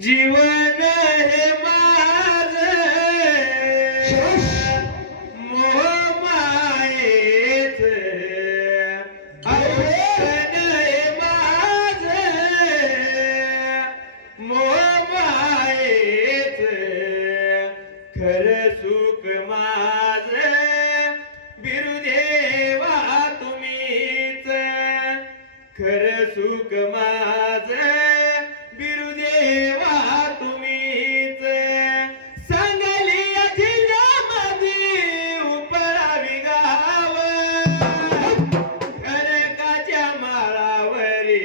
जीवन हे माझं मोह मायेच जीवन हे माझं मोह मायेच खरं सुख माझं बिरुदेवा तुम्हीच खरं सुख माझं बिरुदेवा तुम्हीच सांगली जिल्ह्यामध्ये उपरावी गाव खरकाच्या माळावरी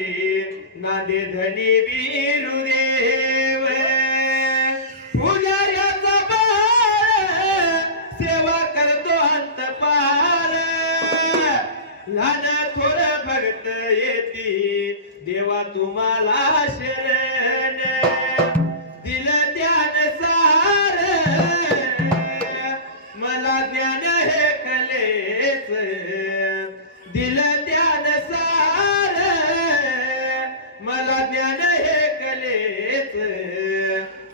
नांदे धनी बिरुदेव पुजाऱ्याचा बाळ सेवा करतो अंतपाळ लहान थोर भक्त येती देवा तुम्हाला शरण दिलं ज्ञान सार मला ज्ञान हे कलेच दिलं ज्ञान सार मला ज्ञान हे कलेच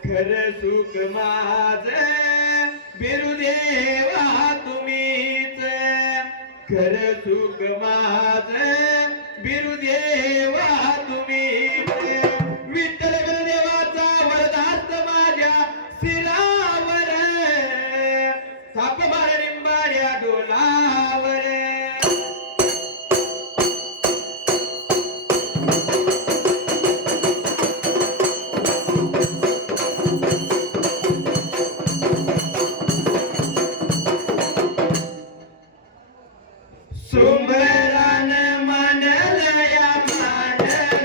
खरं सुख माझं बिरुदेवा तुम्हीच खरं सुख माझं बिरुदेवा तुम्हीच विठ्ठल बिरुदेवाचा वरदास्त माझ्या शिरावर थाप मार निंबाड्या डोलावर सुंदरान मांडलया मांडल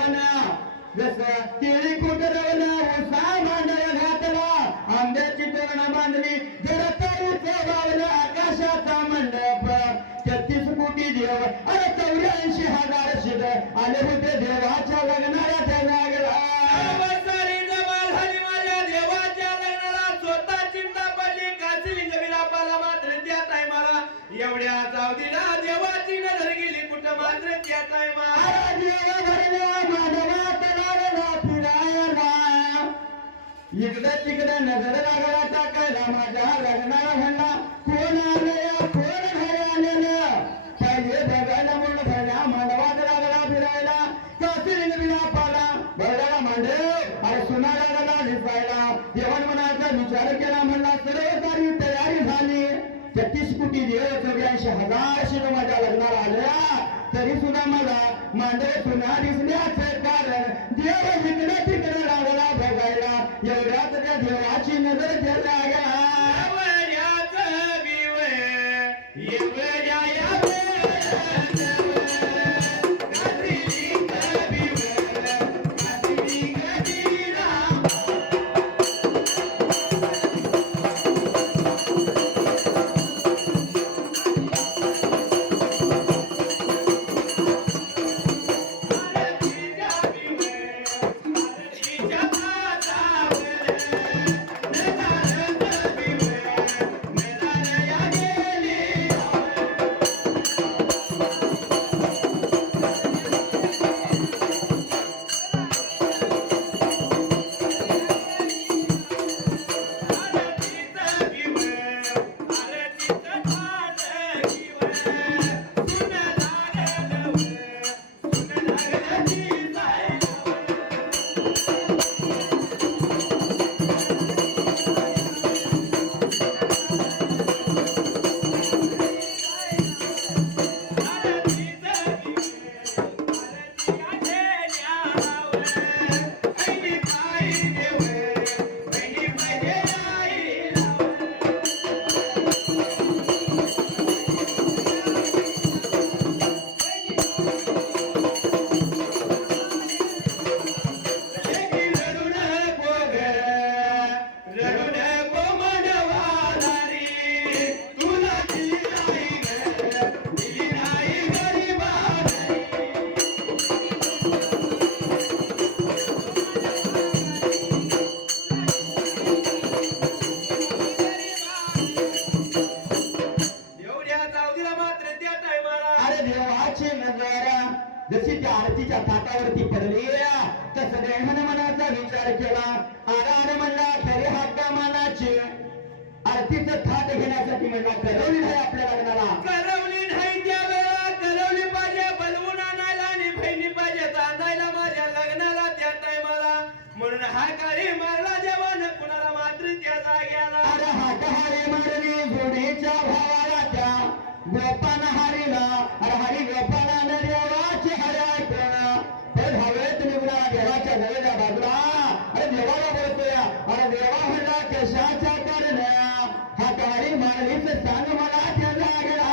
देवाना जसं केळी कुटरवला उसा मांडव घातला आंब्याची तोरणा बांधली जरतारीचं वावलं आकाशाचा मंडप 33 कोटी देव अरे 84,000 शिद आले होते देवाच्या लग्नाला त्या नागला सारी जमा झाली माझ्या देवाच्या लग्नाला स्वतः चिंता पडली कासिलिंग विलापाला मात्र त्या टायमाला एवढ्या चावदीला देवाची नजर गेली कुठं मात्र त्या टायमाला अरे देव भरल्या माधवात लागला फिरायला इकडं तिकडं नजर लागला टाकायला माझ्या लग्नाला म्हणला कोण आलं कोण घरी आलेलं पाहिजे बघायला म्हणून भरल्या माधवात लागला फिरायला कासिलिंग विलापाला बरडाला मांडव अरे सुना लागला दिसायला देवान मनाचा विचार केला म्हणला सर्व सारी तयारी झाली 33 कोटी देव 84,000 शिव माझ्या लग्नाला आल्या तरी सुद्धा मला मांडव सुना दिसण्याचं कारण देव इकडे तिकडे लागला बघायला एवढ्यात त्या देवाची नजर त्याला एवढ्याच बिव एवढ्या या जशी त्या आरतीच्या ताटावरती पडली तसं देवानं मनाचा विचार केला आराने म्हणला खरे हाका मानाची आरतीचं थाट घेण्यासाठी म्हणला करवली नाही आपल्या लग्नाला करवली नाही त्यावेळेला करवली पाहिजे बलवून आणायला आणि बहिणी पाहिजे आणायला माझ्या लग्नाला त्या टायमाला म्हणून हा काळी मारला जेवण कुणाला मात्र त्या जाग्याला अरे हाकहारी मारली जोडीच्या भावाला त्या गोपान हारीला अरे हरी गोपानाने देवाची हराय कोणा पण हवेत निघला देवाच्या गळेच्या बाजूला अरे देवाला बोलतोय अरे देवा म्हणला कशाच्या कारण हा कारी मारलीच सांग मला त्या जागेला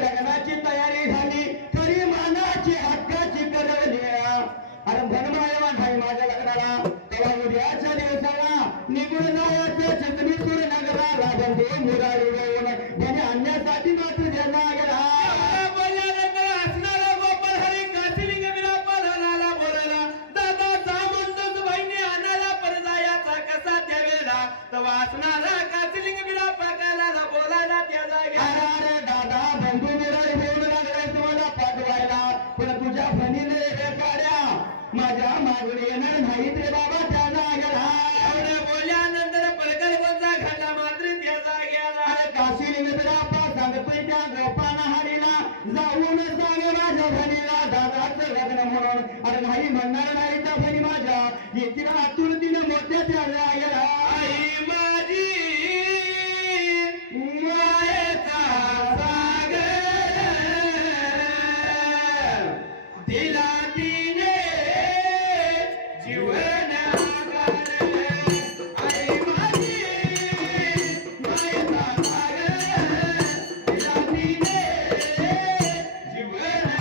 लग्नाची तयारी झाली खरी मानाची हक्काची करवली अरे धनमायवा नाही माझ्या लग्नाला तेव्हा उद्याच्या दिवसाला निघून जायचं चितनीसूर नगराला बंधू मुरारी येऊन त्याने आणण्यासाठी मात्र त्यांना गेला वाचणारा काचलिंग बिराप्पा कालाला बोलायला त्या जाग्याला अरे दादा बंधू मुरारी बोलू लागलाय तुम्हाला पाठवायला पण तुझ्या फणीने हे काढ्या माझ्या मागून येणार नाहीत रे बाबा त्या जाग्याला एवढ्या बोलल्यानंतर प्रकल्पचा घडला मात्र त्या जाग्याला अरे काशीलिंग बिराप्पा सांगतोय त्या गोपाना हरीला जाऊन सांग माझ्या फणीला दादाचं लग्न म्हणून अरे नाही म्हणणार नाही त्या फणी माझ्या येतील आतुरतीने मोठ्या त्या जाग्याला आई माझी मायेचा सागर दिला तिने जीवन आई माझी मायेचा सागर दिला तिने जीवन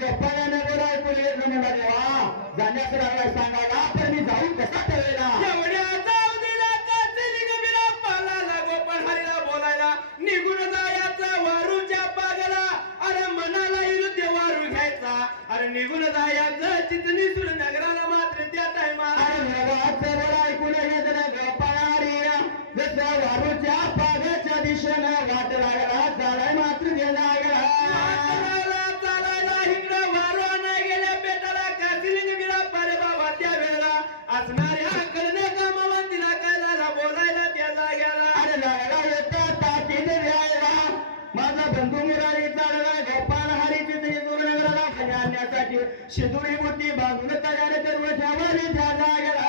गप्पाला नगर ऐकून येत नाही मला देवा. जाण्याचं लागलाय सांगायला तर मी जाऊन कसा ठेवलेला. एवढ्या जाऊदीला कासिली गबिराप्पाला गोपाळ हरीला बोलायला निघून जायचं वारूच्या पागला. अरे मनाला येईल ते वारू घ्यायचा. अरे निघून जायचं चितनी सुर नगराला मात्र त्या टायमाला ऐकून घेत ना गप्पारी जसं वारूच्या पागाच्या दिशेनं वाट लागला चालाय मात्र गेला चालायला इकडं वारू नाही गेल्या बेटाला कासिली गबिराप्पा रे बाबा त्या वेळेला असणाऱ्या कडने कामवंतीला काय झाला बोलायला त्या जाग्याला. अरे लागला येता ताकीद द्यायला माझा बंधू मुरारी चालला गोपाल हरीची तरी दूरनगराला खाली आणण्यासाठी शिदुरी मोठी बांधून तयार करून ठेवली त्या जागेला.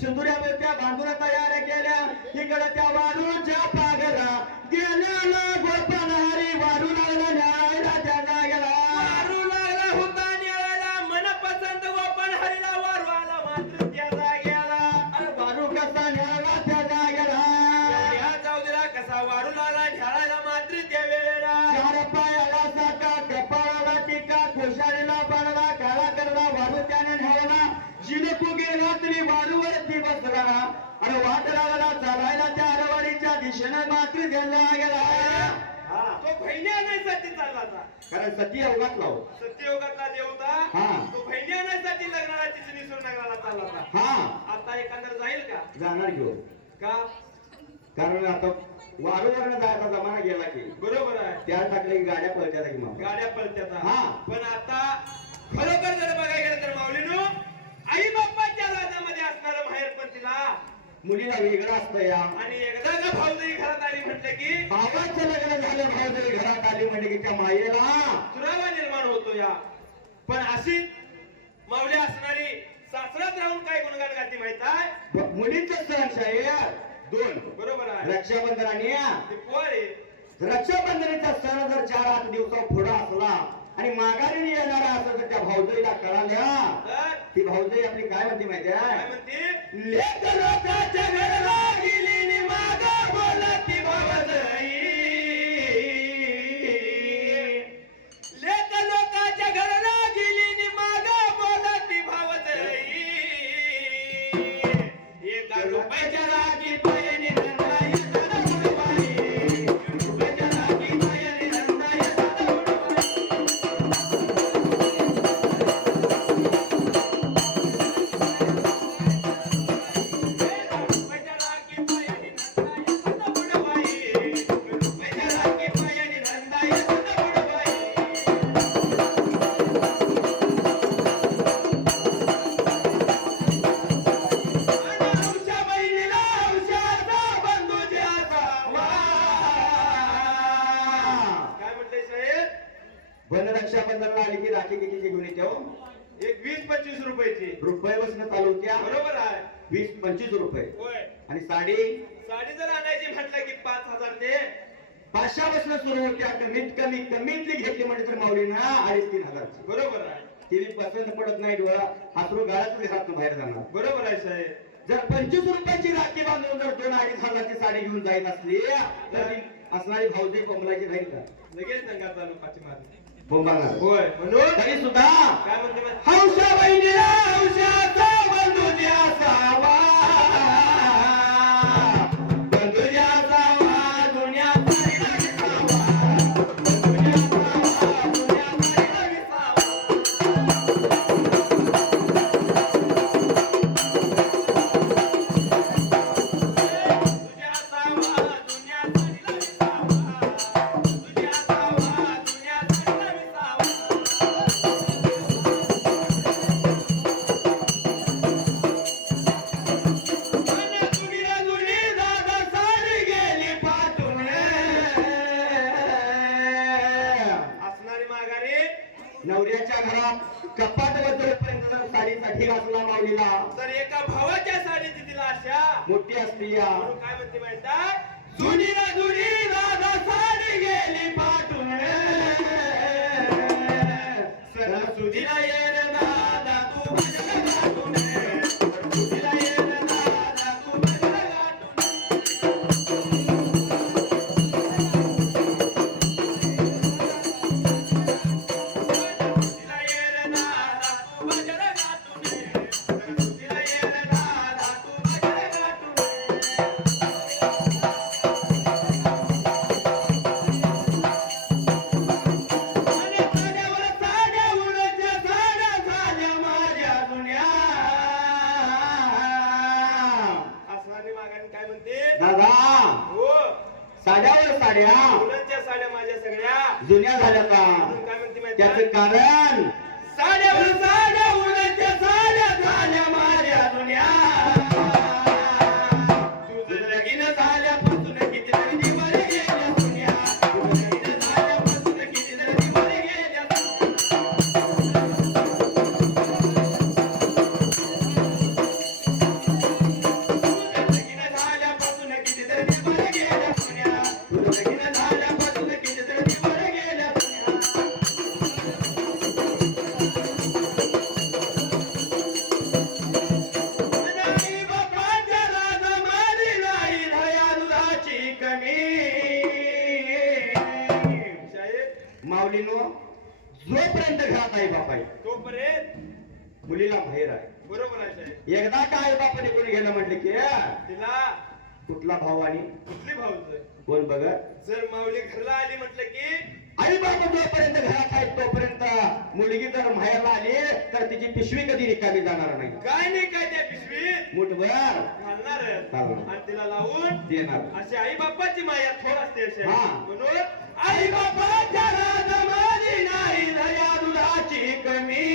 शिंदुऱ्यावरच्या बांधून तयार केल्या इकडे त्या वारूच्या पागला गेल्याला गोपाल हरी वारू लागला न्यायला त्यांना गेला. वारू लागला होता न्यायला मनपसंत गोपाळ हरीला वारू आला मात्र त्या जाग्याला. अरे वारू कसा न्यायला त्या जागेला. एवढ्या जाऊदीला कसा वारू लागला न्यायला मात्र त्या वेळेला. चार पायाला साका कपाळाला टिका खुशालीला बाळला काळा करला वारू त्याने न्यायला. जिलकू गेला तरी वारूवरती बसला आणि वाट लागला चालायला त्या अरवाडीच्या दिशेने मात्र गेला गेला. तो भैन्या नाही सती चालला कारण सती अवघात लाव सत्ययोगातला देवता. हा. तो भैन्या नाही साठी लग्नाला चिचणी सोड नगराला चालला. हा आता एखादा जाईल का? जाणार घेऊ का? कारण आता वारूवरनं जायचा जमाना गेला की बरोबर आहे. त्या टाकले की गाड्या पळत्या की मग गाड्या पळत्यात. हा. पण आता खरोखर जर बघायला गेलं तर माऊलीनो आई बाप्पाच्या राजामध्ये असणारं माहेर पण तिला मुलीला वेगळं असतं या. आणि एकदा का भाऊजाई घरात आली म्हटलं की भावाचं लग्न झालं भाऊजाई घरात आली म्हणजे की त्या मायेला सुरावा निर्माण होतो या. पण अशी माऊली असणारी सासरात राहून काय गुणगान गाती माहित आहे? मुलीचं सण शाहीर दोन बरोबर आहे. रक्षाबंधन आणि ते पोरे रक्षाबंधनाचा सण जर 4-8 दिवसा पुढे असला आणि माघारी येणारा असं तर त्या भाऊजाईला कळाल्या तर ती भाऊजाई आपली काय म्हणते माहिती काय आहे? म्हणते? लेक लोकाच्या घरला गेली नि मागं बोलती भाऊजाई. लेक लोकाच्या घराला गेली नि मागं बोलती भावजाई. एका रुपयाच्या रागी पायाने धंदा येतात उडवाई. रुपयाच्या रागी पायाने धंदा येतात उडवाई. रुपयाची रुपये बसणं चालू होत्या बरोबर आहे 20-25 रुपये होय आणि साडी साडी जर आणायची म्हटलं की 5,000 ते 500 बसणं सुरू होत्या कमीतली घेतली म्हणजे तर माऊलीना 2,500-3 हजारची बरोबर आहे ती पसंत पडत नाही डोळा हातरू गाळातच घरातून बाहेर जाणार बरोबर आहे साहेब जर 25 रुपयाची राखी बांधून जर 2-2.5 हजाराची साडी घेऊन जायत असली तर ती असणारी भाऊजी कोंबलाची राहील का लगेच सांगा चालू पाठीमागे बोंबाणार होय म्हणून तरी सुद्धा काय म्हणते माहिती? हौशा बहिणीला हौशाचा बंधू द्यासावा बंधू द्यासावा दुनियाचा विसावा बंधू द्यासावा दुनियाचा विसावा तुझ्या सावा दुनियाचा विसावा तुझ्या सावा दुनियाचा विसावा असणारी माघारी नवऱ्याच्या घरात कपाट बदलपर्यंत जर साडीसाठी घातला माऊलीला तर एका भावाच्या साडीची तिला आशा मोठी असती या म्हणून काय म्हणते माहिती आहे? जुनी ना जुनी दादा साडी गेली पाठून सणासुदीला ये रे दादा तू माझ्या गाठून सणासुदीला ये रे दादा तू माझ्या गाठून तिला ये रे दादा तू माझ्या गाठून सणासुदीला ये रे दादा तू माझ्या गाठून आणि साड्यावर साड्या उडच्या साड्या झाल्या माझ्या जुन्या असणारी माघारी काय म्हणते दादा हो साड्यावर साड्या मुलांच्या साड्या माझ्या सगळ्या जुन्या झाल्या का म्हणून काय म्हणते माहिती त्याचं आहे? कारण साड्यावर साड्या उडच्या साड्या झाल्या माझ्या जुन्या तुझं लगीन झाल्यापासून कितीतरी दिवस गेल्या जुन्या तुझं लगीन झाल्यापासून कितीतरी दिवस गेल्या लगीन झाल्यापासून कितीतरी दिवस गेल्या जुन्या तुझं लगीन झाल्यापासून कितीतरी दिवस गेल्या जुन्या नाही बापाच्या राजमारी नाही दया दुधाची कमी साहेब माऊलीनो जोपर्यंत घरात आहे बाप आहे तोपर्यंत मुलीला बाहेर आहे बरोबर आहे साहेब एकदा काय बापाने कोणी गेलं म्हटलं की तिला कुठला भाऊ आणि कुठली भाऊच कोण बघत जर माऊली घरला आली म्हटलं की आई बाबा जोपर्यंत घरात आहेत तोपर्यंत मुलगी जर माहेरला आली तर तिची पिशवी कधी रिकामी जाणार नाही काय नाही काय त्या पिशवीत मुठभर घालणार आणि तिला लावून देणार अशी आई बापाची माया थोड असते अशी हा. म्हणून आई बाबाच्या राजमारी नाही दया दुधाची कमी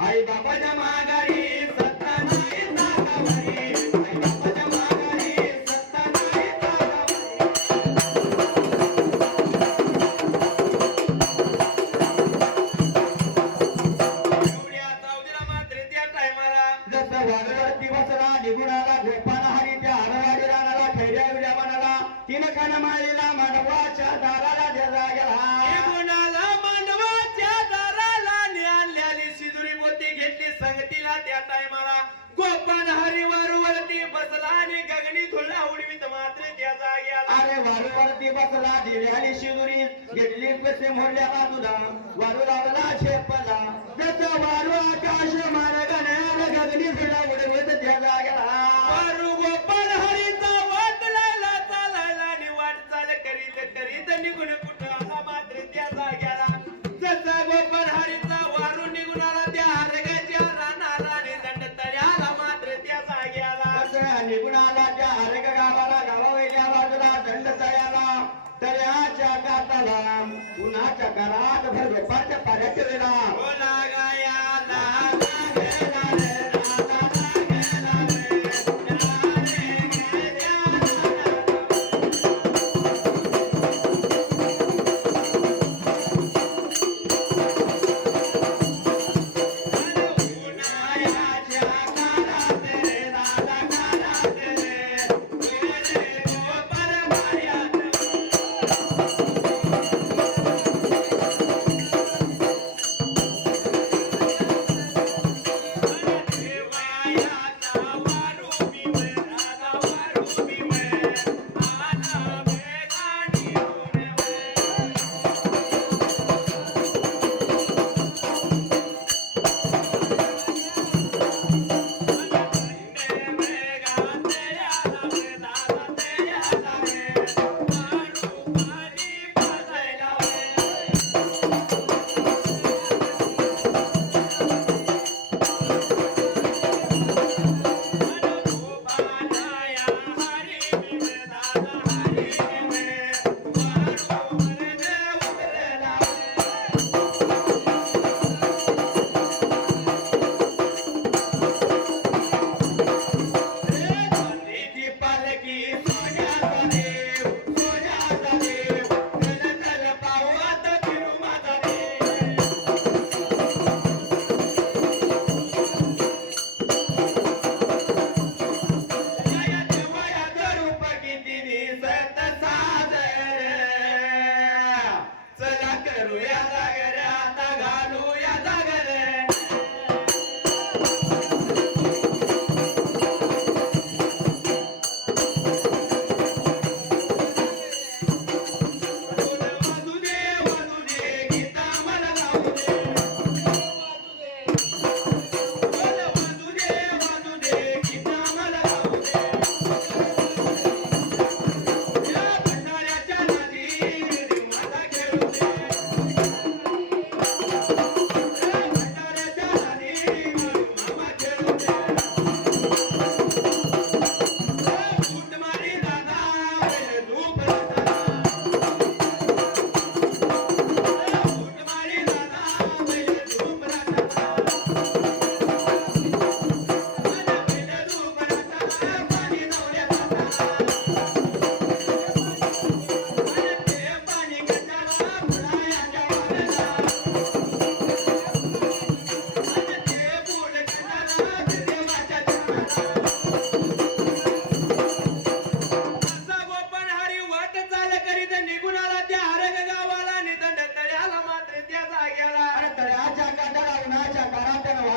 आई बाबाच्या माघारी सत्ता नाही नागावरी आई बाबाच्या माघारी सत्ता नाही नागावरी एवढ्या चावडीला मात्र त्या टायमाला जसं वाघवरती बसला निगुणाला गोपाला हरी त्या हरवाडी राणाला खैऱ्या विड्या बनाला तीन खान माळीला मानवाच्या दाराला जगा गेला गुणाला मानवाच्या दाराला आणल्याली सिंदुरी मोती घेतली संगतीला त्या टायमाला गोपान हरिवारवरती बसला आणि गगनी धुळा उडवीत मात्र त्या जाग्याला अरे वारूवरती बसला दिल्याली शिदुरी घेतली पैसे मोडल्या बाजूला वारू लावला शेपला जसं वारू आकाश मार्गाने गगनी फिरा उडवत त्या जाग्याला वारू गोपाल हरीचा वाट लायला चालायला आणि वाटचाल करीत निघून कुठं आला मात्र त्या जाग्याला जसा गोपाल हरीचा वारू निघून आला त्या हरगाच्या रानाला आणि दंड तळ्याला मात्र त्या जाग्याला असं निगुणाला त्या हरग गावाला गावावेल्या बाजूला दंड तळ्याला तळ्याच्या काताला उन्हाच्या करात भर गोपाच्या पाण्याच्या वेळा हो लागाया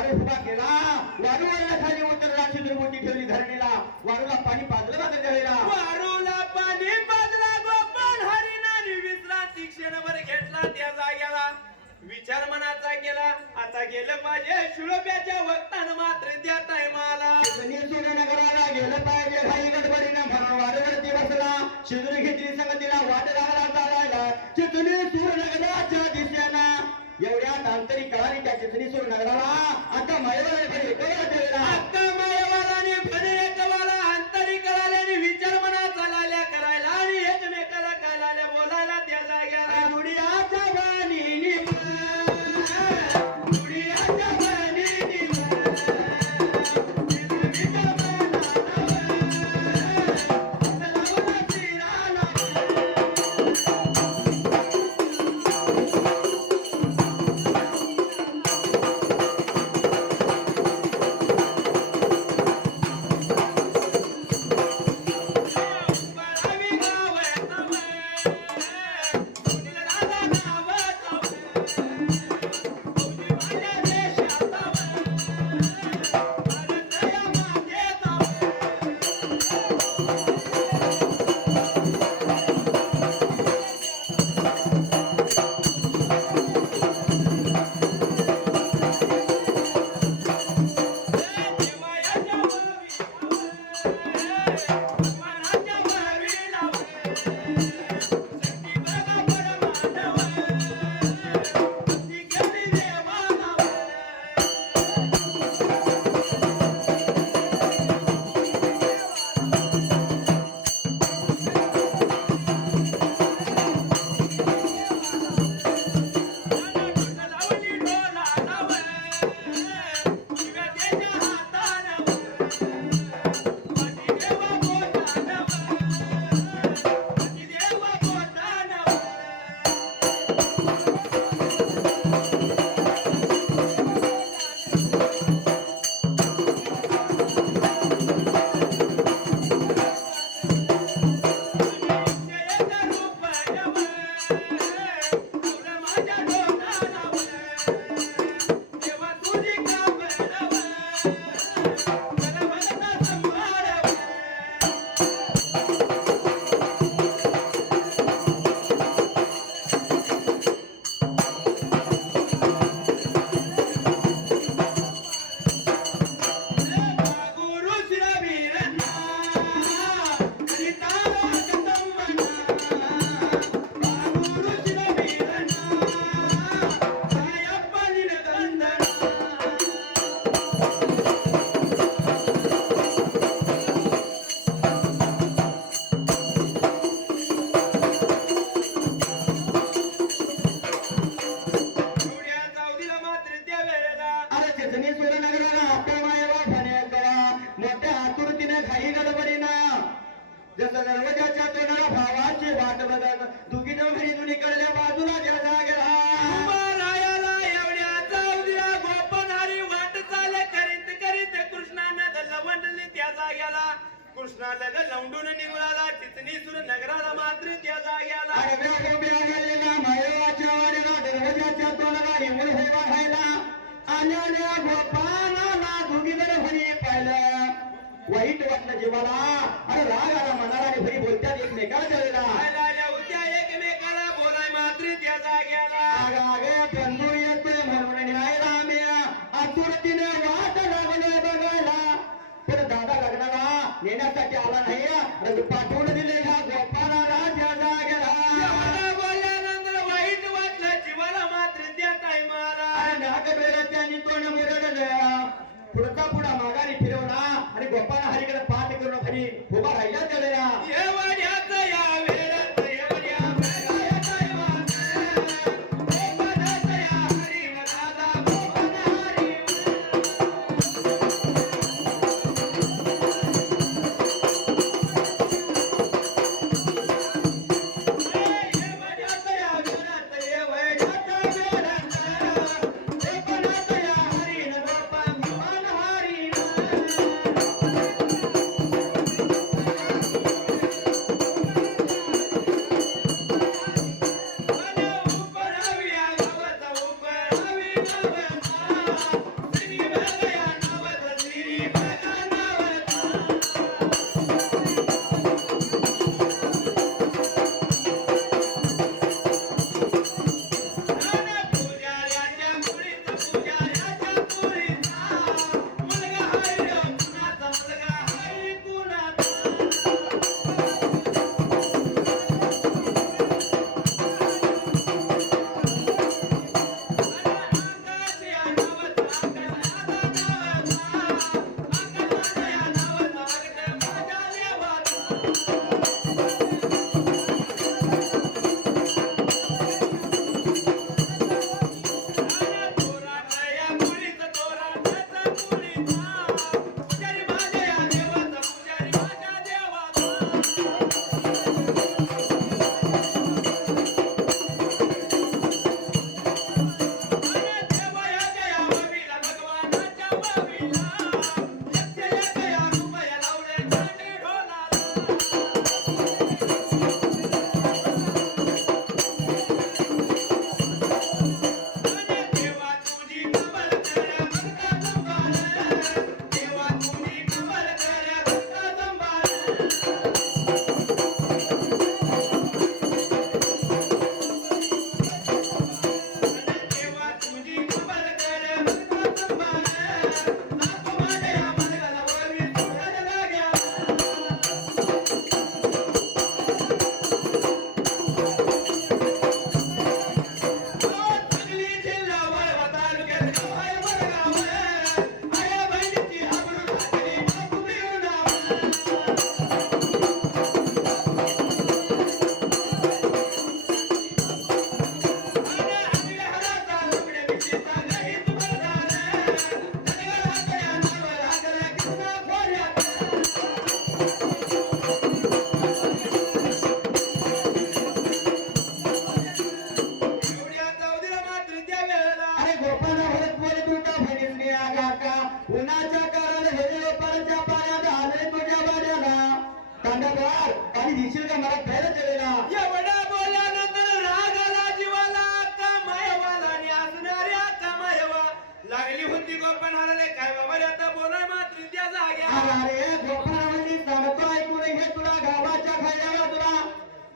वारू उभा केला, वारूवरला खाली उतरला, छिद्रमोठी ठेवली धरणीला, वारूला पाणी पाजलं ना त्याच्या वेळेला. वारूला पाणी पाजला गोपाल हरिनाने विश्रांती क्षणभर घेतला त्या जाग्याला. विचार मनाचा केला आता गेलं पाहिजे शिळोप्याच्या वक्तानं मात्र त्या टायमाला. चितनी सूर्यनगराला गेलं पाहिजे घाई गडबडीनं म्हणून वारूवरती बसला. शिदुरी घेतली संगतीला वाट लागला चालायला. चितनी सूर्यनगराच्या दिशेनं एवढ्यात अंतरी कळाली त्या चितनी सूर्यनगराला. आता मायवाला घरी ठेवला. अक्का मायवालाने फणे कवाला अंतरी कळाल्याने विचार मनाचा लाल्या करायला आणि एकमेकाला कळाल्या बोलायला त्या जाग्याला. दुनियाच्या वाणीने दुनियाच्या वाणीने जिंदगीच्या मनाला फिरायला. बारावी गाव तवय, पुण्याला राजा नाव तवय, फौजी माझ्या देशात तवय, भारत या मागे तवय. देवाच्या भावी भगवानाच्या भावी लावय, शक्ती बघा परमानवय, भक्ती केली देवानावय. लावली डोला लावय, शिव्या त्याच्या हातानवय, पती देवा बोटानवय, पती देवा बोटानवय. अरे चितनी सूर्यनगराला आपल्या मायवा ठाणे कवा मोठ्या आतुरतीने घाई गडबडीनं जसं दरवाजाच्या तोंडाला भावाची वाट बघत दुखीनं घरी दुनीकडल्या बाजूला ज्याला गेला. कृष्णा लग लवंडून निघाला चितनी सूर नगराला मात्र त्या जाग्याला. आडव्या उभ्या गेलेल्या मायवाच्या वाड्याला दरवाजाच्या तोंडाला हिमून होवा खायला आल्याल्या गोपालाला दुगीकडे घरी पाहिलं. वाईट वाटलं जीवाला. अरे राग आला मनाला आणि घरी बोलत्यात एकमेकाला जळला. आल्या होत्या एकमेकाला बोलाय मात्र त्या जाग्याला. आगागे बंधू येतोय म्हणून न्यायला आम्ही आतुरतीने वाट लागले बघायला. पण दादा लग्नाला नेण्यासाठी आला नाही. रघु पाठवून दिले ह्या गोपालाला त्या जागेला. एवढं बोलल्यानंतर वाईट वाटलं जीवाला मात्र त्या टायमाला. अरे नाक डोळ्यात त्यांनी तोंड मुरडलं. पुढचा पुढा माघारी फिरवला आणि गोपाला हरीकडे पाठ करून घरी उभा राहिला त्याला. एवढ्याचं या वेळात एवढ्या वेळा टायमात गोपालाचं या हरिवराला गोपाल हरी. अरे गोपाळामध्ये सांगतो ऐकून घे तुला गावाच्या खायला तुला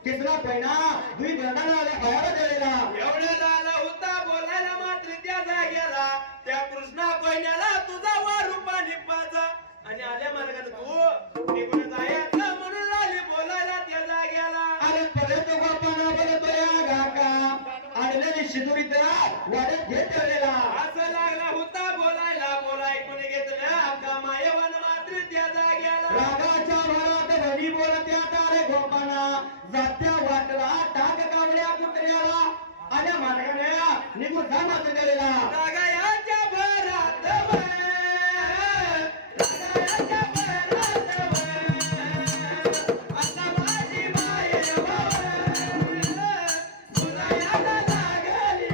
किसना पहिना दुई बंधाला आल्या भयाला दिलेला एवढ्या झाला होता बोलायला मात्र त्या जाग्याला त्या कृष्णा कोयन्याला तुझा वा रूपाने पाजा आणि आल्या मार्गात तू निघून जायचं म्हणून लागली बोलायला त्या जाग्याला. अरे परत गोपाळा बोलतो या गाका आणलेली शिदुरी त्या वाड्यात घेत ठेवलेला असं लागला होता बोलायला बोला ऐकून घेतलं अक्का मायवान मात्र त्या जाग्याला. रागाच्या भरात घरी बोलत्या तारे गोपाळा जात्या वाटला टाक कावड्या कुत्र्याला आल्या मार्गाने निघून जा मात्र गेलेला रागायाच्या भरात रागायाच्या भरात आता माझी मायवा बोलायला लागली.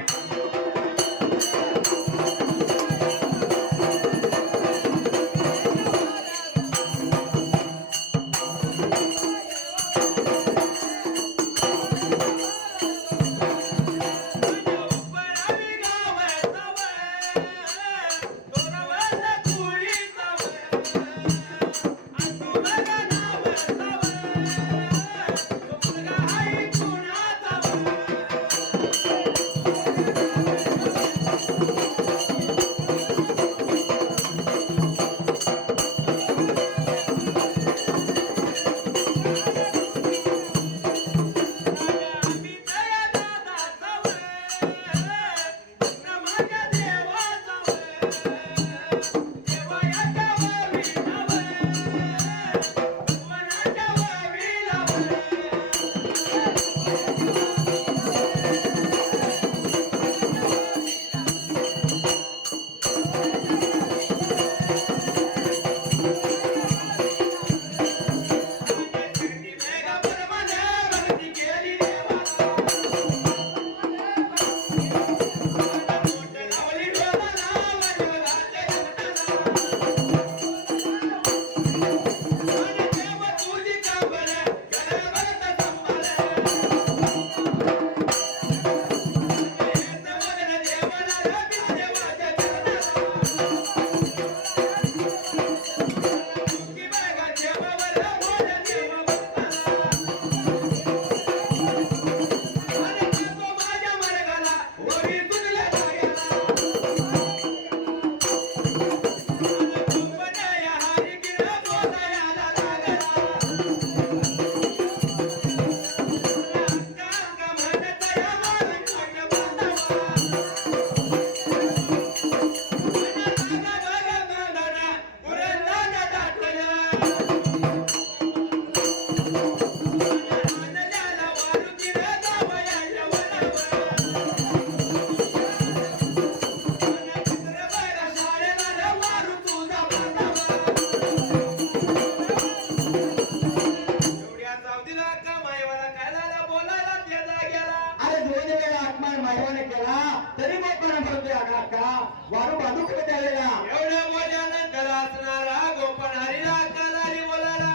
तरी मग कोणा म्हणतोय का वारू बाजू कुठे त्यावेळेला एवढ्या मोठ्यानंतर असणारा गोपन हरीला कलाली बोलायला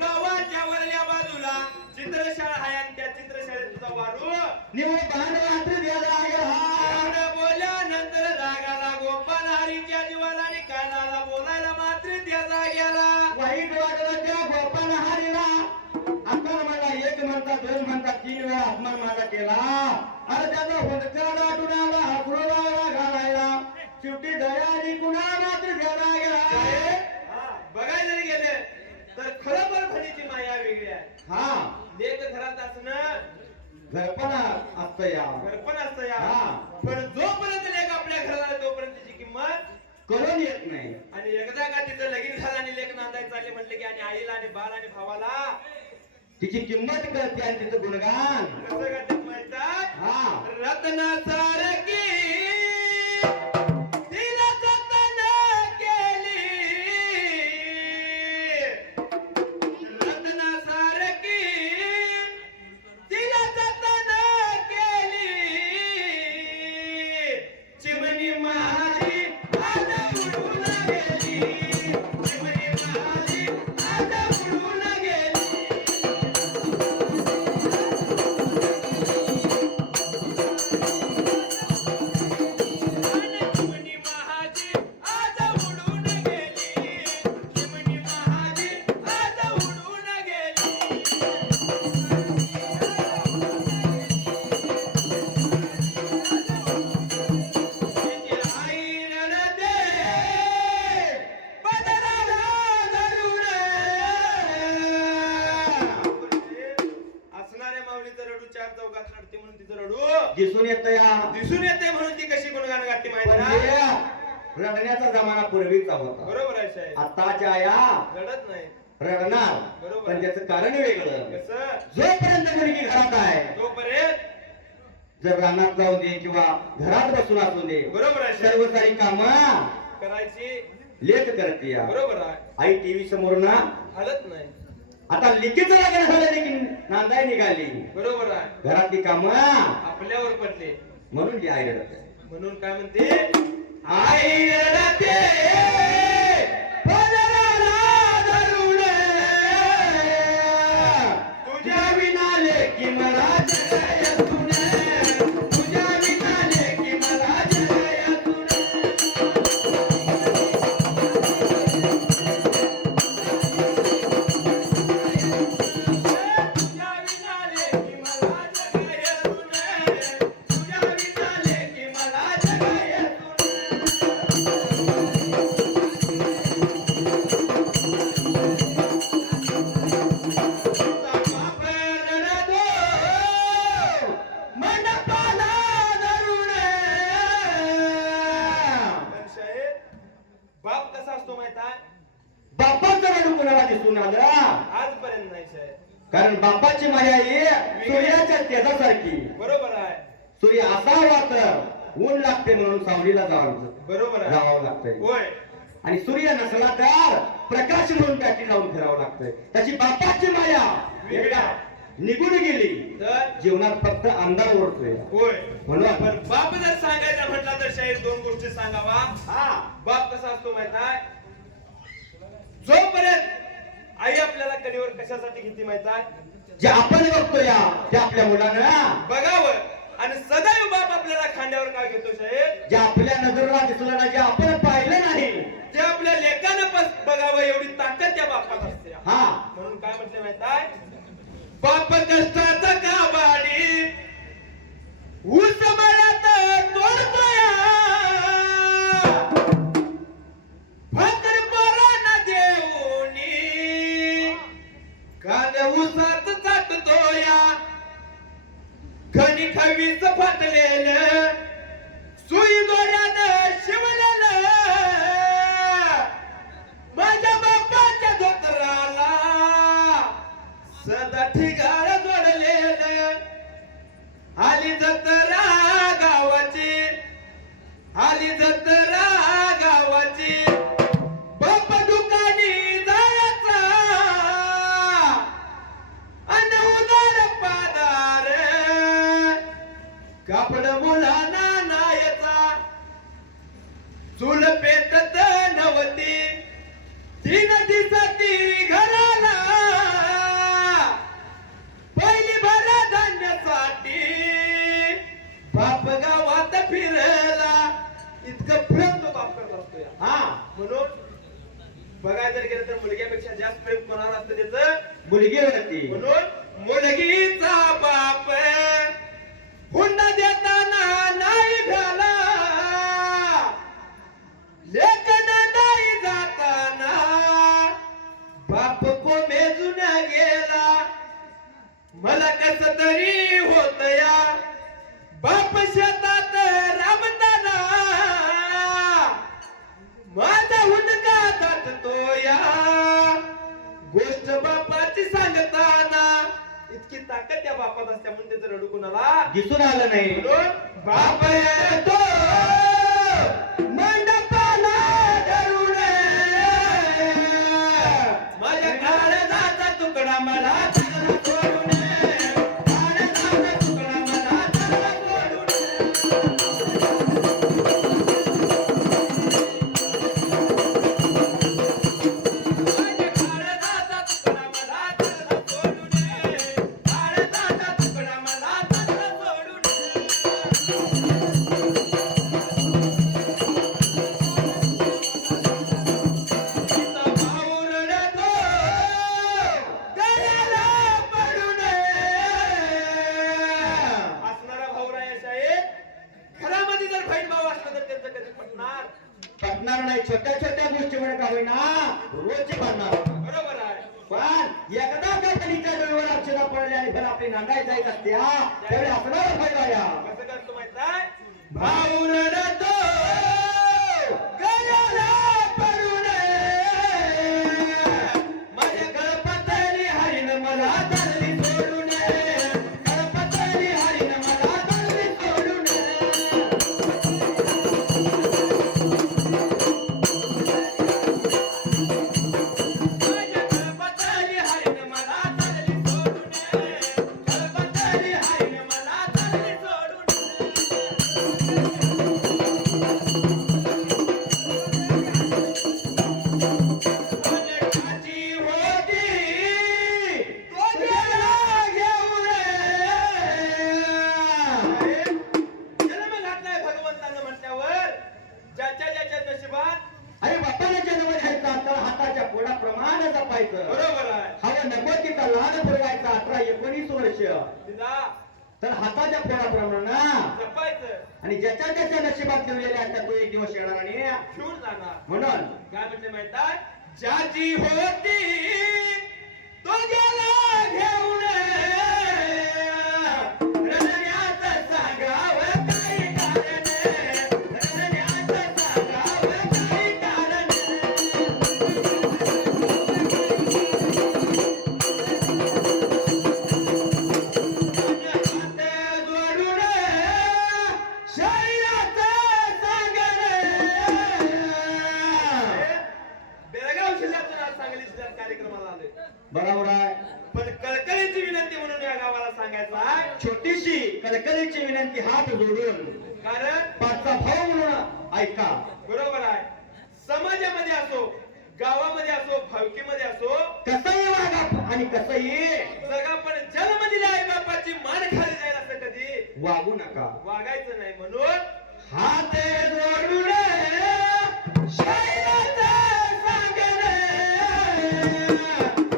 गावाच्या वरल्या बाजूला चित्रशाळा आहे आणि त्या चित्रशाळेत तुझा वारू निवड बांध रात्री द्यायला लागेल हा एवढ्या बोलल्यानंतर रागाला गोपन हरीच्या जीवाला आणि कानाला बोलायला मात्र त्या जाग्याला वाईट वाटलं त्या गोपाल हरीला आपण मला एक म्हणता दोन म्हणता 3 वेळा अपमान माझा केला अरे त्याचा हुंडका दाटून हातरुला घालायला शेवटी दयानी कुणा मात्र घ्यायला गेला बघायला जरी गेले तर खरं परभणीची माया वेगळी आहे. हा लेख घरात असणं घरपणा असतं या घरपण असतं या हा. पण जोपर्यंत लेख आपल्या घरात आला तोपर्यंत तिची किंमत कळून येत नाही आणि एकदा का तिचं लगीन झालं आणि लेख नांदायला चालले म्हटले की आणि आईला आणि बाल आणि भावाला तिची किंमत कळते आणि तिचं गुणगान कसं करतात म्हणतात हा रत्नासारखी तिला जतन केली रत्नासारखी तिला जतन केली चिमणी माझी आज उडून गेली चिमणी माझी आज उडून गेली दिसून येते म्हणून ती कशी गुणगान गाते माहिती पण ना? हे रडण्याचा जमाना पूर्वीचा होता. बरोबर आहे साहेब. आताच्या आया रडत नाही. रडणार, बरोबर. पण त्याचं कारण वेगळं. कसं? जोपर्यंत मुलगी घरात आहे, तोपर्यंत जर रानात जाऊ दे किंवा घरात बसून असू दे, बरोबर आहे साहेब. सर्व सारी कामं करायची. लेट करते. बरोबर आहे. आई टीव्ही समोर ना हलत नाही. आता लिखित लग्न झालं देखील नांदाय निघाली, बरोबर आहे. घरातली कामं आपल्यावर पडले म्हणून ती आई रडते. म्हणून काय म्हणते? आई रडते पदराला धरून, तुझ्या विना लेकी मला जगयातून, तुझ्या विना लेकी मला जगयातून. तुझ्या विना लेकी मला जगायतून, तुझ्या विना लेकी मला जगायतून. तुझा बाप रडतो मंडपाला धरून. पण साहेब, बाप कसा असतो माहित आहे? बापाचं रडू कोणाला दिसून आलं? आजपर्यंत नाही साहेब. कारण बापाची माया ही सूर्याच्या तेजासारखी. बरोबर आहे. सूर्य असावा तर ऊन लागते म्हणून सावलीला बरोबर आहे. जावं लागतंय, होय. आणि सूर्य नसला तर प्रकाश म्हणून पॅटी लावून फिरावं लागतंय. त्याची बापाची माया एकदा निघून गेली तर जीवनात फक्त अंधार उरतोय. होय. म्हणून पण बाप जर सांगायचा म्हटला तर शाहीर दोन गोष्टी सांगावा. हा बाप कसा असतो माहित आहे? जोपर्यंत आई आपल्याला कधीवर कशासाठी घेते माहित आहे? जे आपण बघतोय ते आपल्या मुलांना बघावं. आणि सदैव बाप आपल्याला खांद्यावर काय घेतो साहेब? जे आपल्या नजरेला दिसलं ना, जे आपण पाहिलं नाही, ते आपल्या लेकानं बघावं एवढी ताकद त्या बापात असते. हा म्हणून काय म्हटलं माहित आहे? बाप कष्टाचा काबाडी ऊस मळ्यात तोडतोय, भाकर पोरांना देऊनी कांद्या ऊसात चाटतोय, खणी खवीच फाटलेलं सुई दोऱ्यानं शिवलेलं माझ्या बापाच्या धोतराला सदा ठिगाळ जोडलेलं. आली जत्रा गावाची, आली जत्रा गावाची, बाप दुकानी जायचा अन उदार पादार, कापड मुलांना नायचा, चूल पेटत नव्हती, तीन दिसती घराला, पहिली भरा धान्यासाठी बाप गावात फिरला. इतकं प्रेम तो बाप करत असतो या. हा म्हणून बघायला जर गेलं तर मुलग्यापेक्षा जास्त प्रेम कोणावर असतं त्याचं? मुलगी रडती. म्हणून मुलगीचा बाप हुंडा देताना नाही झाला, लेकन नाही जाताना बाप कोमेजून गेला. मला कस तरी होत या बाप शेतात राबताना, माझा हुंडका दाटतो या गोष्ट बापाची सांगताना. इतकी ताकद त्या बापात असते म्हणून त्याचं रडू कुणाला दिसून आलं नाही. म्हणून बाप येतो मंडपाला धरून, माझ्या काळजाचा तुकडा मला चांगला सोडून, काळजाचा तुकडा मला चांगला सोडून. माझ्या काळजाचा तुकडा मला चांगला सोडून, काळजाचा तुकडा मला चांगला सोडून. तिचा भाऊ रडतो गळ्याला पडून. असणारा भाऊ राया साहेब, घरामध्ये जर बहीण भाऊ असलं तर त्यांचं कधी पटणार? पटणार नाही. छोट्या छोट्या गोष्टीमुळे का होईना रोजचे पडणार. बरोबर आहे. पण एकदा का तलीच्या डोळ्यावर अक्षरा पडले आणि पण आपली नांदाय जायचं असते त्यावेळी असणार फायदा या. कसं करतो माहित आहे? भाऊ रडतो गळ्याला पडून माझ्या गळपतली हरीण मला धरली सोडून गळपतली हरीण मला धरली सोडून माझ्या गळपतली हरीण मला धरली सोडून गळपतली हरीण मला धरली सोडून काची होती तो गेला घेऊन जन्म घातलाय भगवंतानं म्हटल्यावर ज्याच्या ज्याच्या नशिबात अरे बापाला जन्म घ्यायचा तर हाताच्या पोटाप्रमाणे जपायचं बरोबर आहे हवा नको तिचा लहान पोरगायचा 18-19 वर्ष तिला तर हाताच्या पोटाप्रमाणे जपायचं आणि ज्याच्या त्याच्या नशिबात लिहिलेल्या असतात तो एक दिवस येणार आणि घेऊन जाणार म्हणून काय म्हणते माहिती ज्याची होती तो गेला घेऊन रडण्याचं सांगावं काही कारण रडण्याचं सांगावं काही कारण हात जोडून शरीराचं सांगण बेळगाव जिल्ह्यातून आज सांगली जिल्ह्यात कार्यक्रमाला आले बरोबर आहे पण कळकळीची विनंती म्हणून या गावाला सांगायचं आहे छोटीशी कलकलीची विनंती हात जोडून कारण पाचचा भाऊ म्हणून ऐका बरोबर आहे समाजामध्ये असो गावामध्ये असो भावकीमध्ये असो कसंही वागा आणि कसंही जर आपण जन्म दिला आई बापाची मान खाली जाईल असं कधी वागू नका वागायचं नाही म्हणून हात जोडून शरीराचं सांगण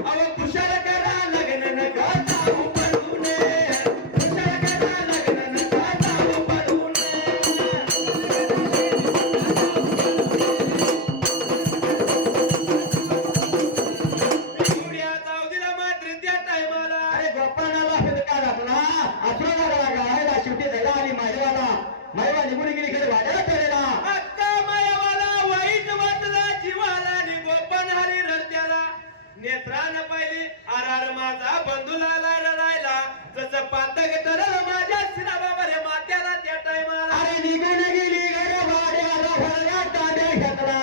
अहो कुशाल करा लग्न नका जाऊ पडून कुशाल करा लग्न नका जाऊ पडून उड्या जाऊ दिला मात्र त्या टायमाला अरे गोपाळाला फिरका घातला अथवा लागला गायला शेवटी झाला आणि मायवाला मायवा निघून गेली घरी वाड्याला पेरेला अक्का मायावाला वाईट वाटला जीवाला आणि गोपन हरी रस्त्याला नेत्रानं पाहिली आरार माझा बंधूला रडायला जसं पातक तरल माझ्या शिराबाबरे मात्याला त्या टायमाला अरे निघून गेली घरी वाड्याला भरला तांब्या घेतला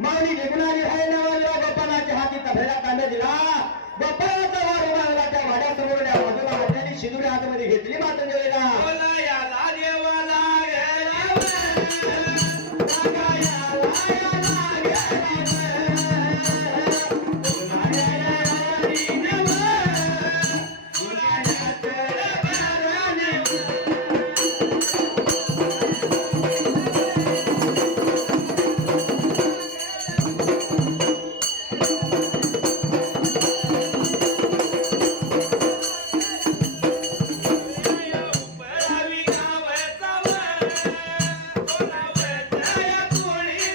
माऊली निघून आली हाय नवाला गोपाळाच्या हाती तभेला तांब्या दिला गोपाळाचा वार उडाला त्या वाड्यासमोर त्या बाजूला हाताने शिदुरी हातामध्ये घेतली मातंजलीला बोला याला देवाला गेला उपरावी गाव जावं बोलावं त्या कोणी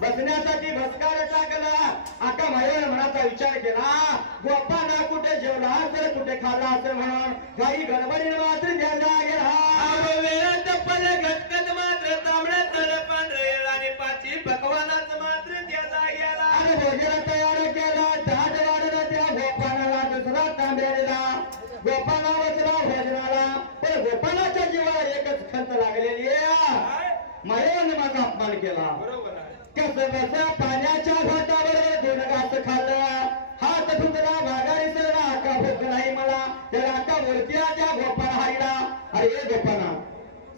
बसण्यासाठी बसकार टाकला आका मायवर मनाचा विचार केला गोपाना कुठे जेवला असेल कुठे खाल्ला असेल म्हणून काही गडबडीने मात्र द्यायला गेला वेळात पले घटकत मात्र तांबड्या तर पांढरे आणि पाची पकवानाच मात्र द्यायला गेला आणि भोजन तयार केला ताट वाढला त्या गोपानाला दुसरा तांब्या दिला गोपाला बसला भोजनाला पण गोपालाच्या जीवाला एकच खंत लागलेली आहे मायेने माझा अपमान केला बरोबर आहे कसं कसं पाण्याच्या घाटाबरोबर दोन घास खाल्लं हात धुतला भागारी सरला आका भूक नाही मला त्या आका वरतीला त्या गोपाला हायला अरे ए गोपाला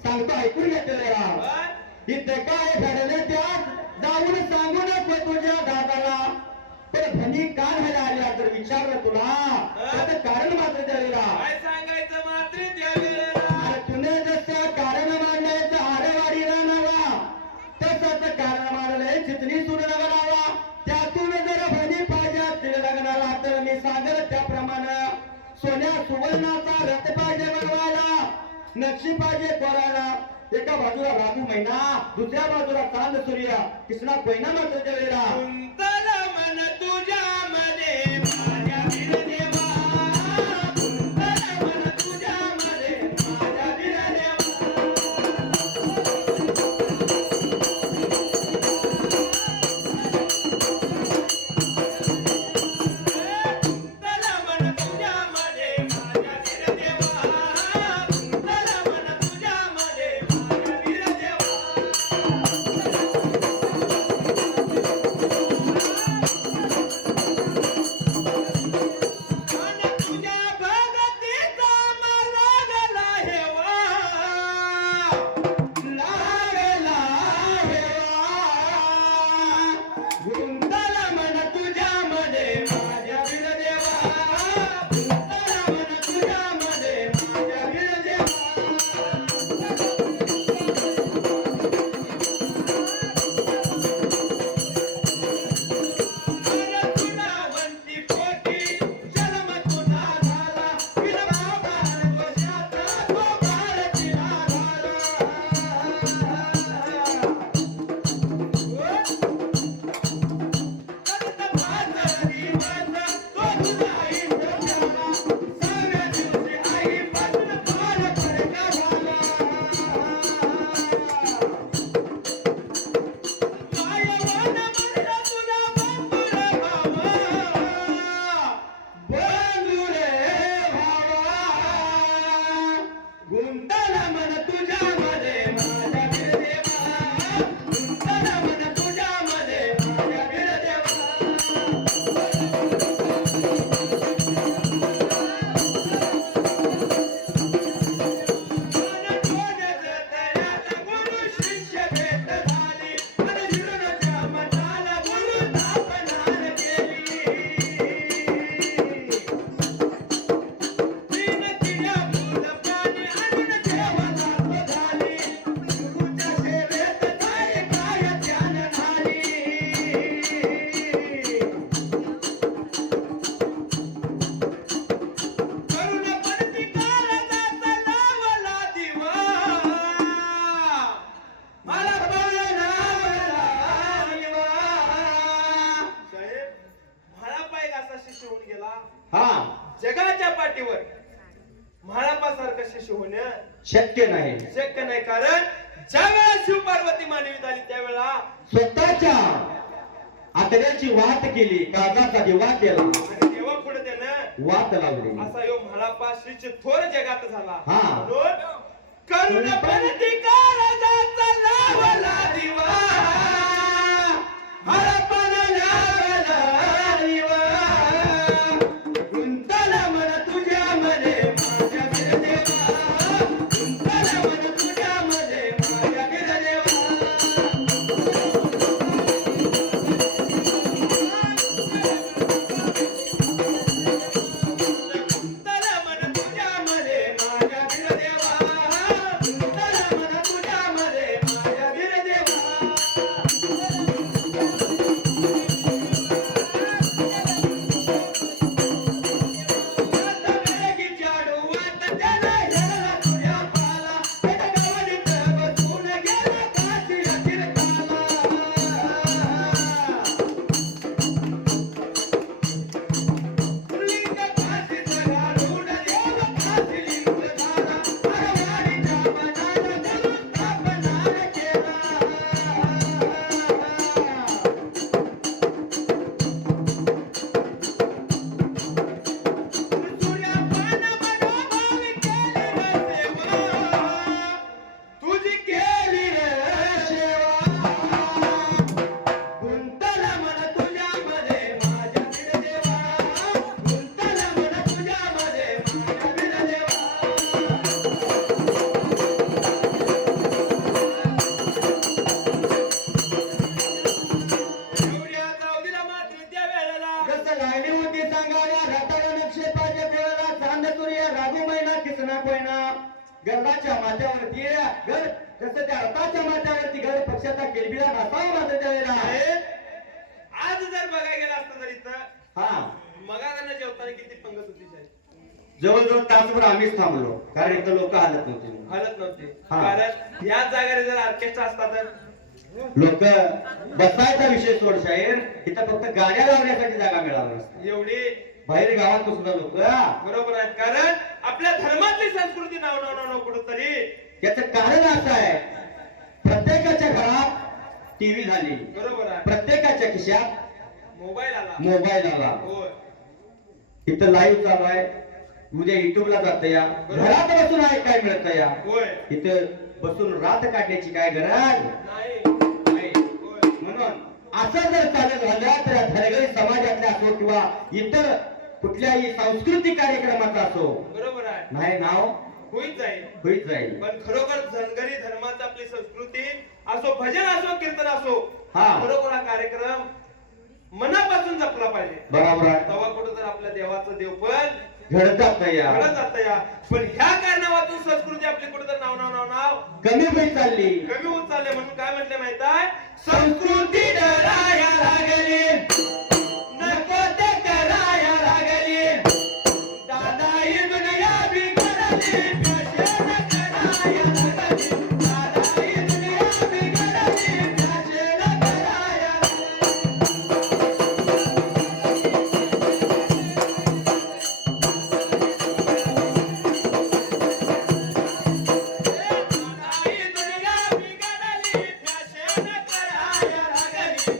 सांगतो ऐकून घेतलेला इथे काय घडले त्या जाऊन सांगू नको तुझ्या दादाला पण धनी का व्हायला आल्या तर विचारलं तुला त्याचं कारण मात्र द्यावेला काय सांगायचं मात्र द्यावेला तुने जसं कारण मांडायचं आरेवाडीला नवा तसंच कारण मांडलंय चितली सुरू बनावा त्यातून जर भनी पाहिजे असतील लग्नाला तर मी सांगेल त्याप्रमाणे सोन्या सुवर्णाचा रथ पाहिजे बनवायला नक्षी पाहिजे कोरायला एका बाजूला राहू महिना दुसऱ्या बाजूला चांद सूर्य कृष्णा पैना मात्र देवेला कुंतल मन तुझ्यामध्ये माझ्या वीरदेवा कुंतल मन तुझ्यामध्ये माझ्या वीरदेवा कुंतल मन तुझ्यामध्ये माझ्या वीरदेवा कुंतल मन तुझ्यामध्ये माझ्या वीरदेवा आणि तुझ्या भगतीचा मला लागला हेवा लागला हेवा गुंतल मन तुझ्यामध्ये माझ्या वीरदेवा गुंतल मन तुझ्यामध्ये माझ्या वीरदेवा गुणावंती पोटी जन्म तुझा झाला विधवा वर्षाचा तो बाळ तिला बंधुरे भावा गुंतल मन तुझ्यामध्ये माझ्या वीरदेवा गुंतल मन तुझ्यामध्ये माझ्या वीरदेवा गुरु शिष्य भेट झाली आणि जीवनाच्या मठाला गुरु स्थापना केली तीन किड्या फुल प्राणी आणि देवाला झाली गुरुच्या सेवेत काय काय ध्यान झाली करुण प्रतिकाराचा लावला दिवा मला पळणावला दिवा साहेब म्हाळापा एक असा शिष्य होऊन गेला हा जगाच्या पाठीवर म्हाळापासारखं शिष्य होणं शक्य नाही शक्य नाही कारण ज्या वेळा शिव पार्वती मानवीत आली त्यावेळेला स्वतःच्या आतड्याची वाट केली काळजाचा वाट केला आणि तेव्हा पुढे त्यानं वाट लावली असा यो म्हाळापा श्रीचे थोर जगात झाला हा. म्हणून करुण प्रतिकाराचा लावला दिवा हळपण लावला दिवा गुंतल मन तुझ्यामध्ये माझ्या वीरदेवा गुंतल मन तुझ्यामध्ये माझ्या वीरदेवा तल मन तुझ्यामध्ये माझ्या वीरदेवा गुंतल मन तुझ्यामध्ये माझ्या वीरदेवा गरुडाच्या माथ्यावरती गड तसं त्या रथाच्या माथ्यावरती गड पक्षाचा केलबीला नाचावा मात्र त्यावेळेला साहेब, आज जर बघायला गेला असतं तर इथं हा मगानं जेवताना किती पंगत होती साहेब. जवळजवळ तासभर आम्हीच थांबलो कारण इथं लोक हालत नव्हते हलत नव्हते. हा. कारण याच जागेवर जर ऑर्केस्ट्रा असता तर लोक बसायचा विषय सोड शाहीर इथं फक्त गाड्या लावण्यासाठी जागा मिळाली नसते एवढी बाहेर गावात सुद्धा लोक बरोबर आहे. कारण आपल्या धर्मातली संस्कृती नाव कुठंतरी याचं कारण असं आहे प्रत्येकाच्या घरात टीव्ही झाली बरोबर आहे. प्रत्येकाच्या खिशात मोबाईल आला. मोबाईल आला होय इथं लाईव्ह चालू आहे उद्या युट्यूबला जात या घरात बसून आहे काय मिळत या होय इथं बसून रात काढण्याची काय गरज नाही नाही. होय म्हणून असं जर चालत झालं तर धनगरी समाजातल्या असो किंवा इतर कुठल्याही सांस्कृतिक कार्यक्रमाचा असो बरोबर आहे. नाही नाव होईच जाईल. होईत जाईल पण खरोखर धनगरी धर्माची आपली संस्कृती असो भजन असो कीर्तन असो हा. खरोखर हा कार्यक्रम मनापासून जपला पाहिजे. बरोबर आहे तेव्हा कुठं तर आपल्या देवाचं देव पण घडतात नाही या घडत जात या. पण ह्या कारणावातून संस्कृती आपली कुठं तर नाव कमी होईत चालली कमी होत चालले. म्हणून काय म्हटले माहित आहे संस्कृती डराया लागली नको ते कराया लागली दादा ही दुनिया बिघडली फॅशन कराया लागली दादा ही दुनिया बिघडली फॅशन कराया दादा ही दुनिया बिघडली फॅशन कराया लागली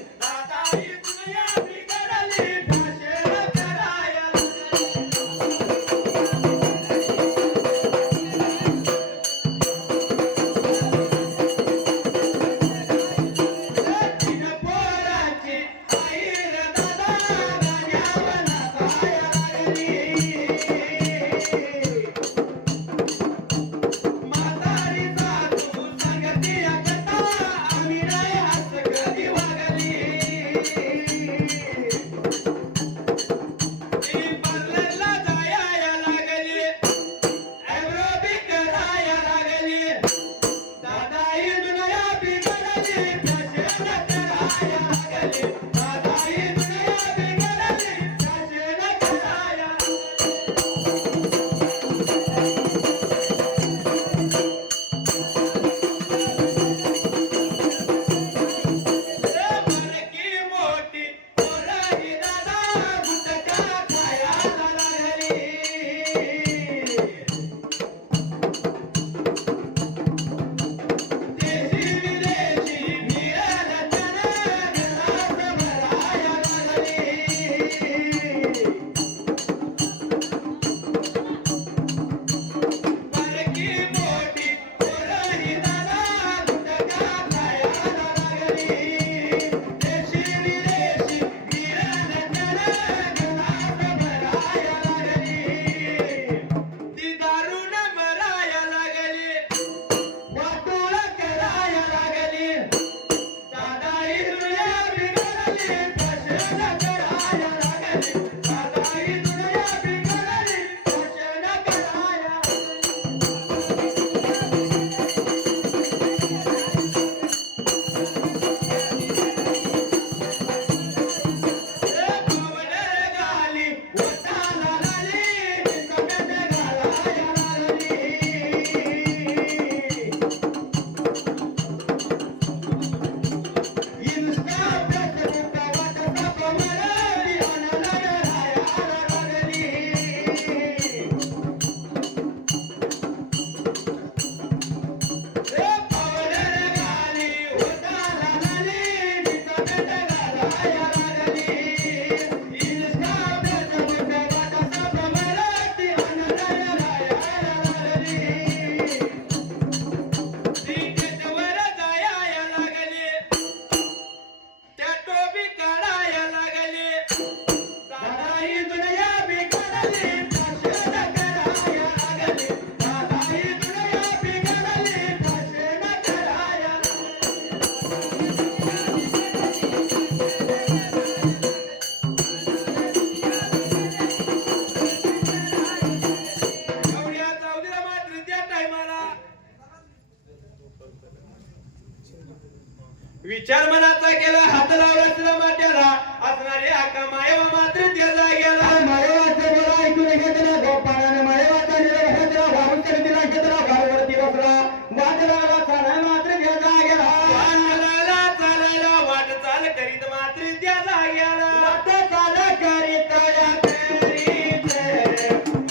मात्र त्या जाग्याला वाट चाल करीत या करीत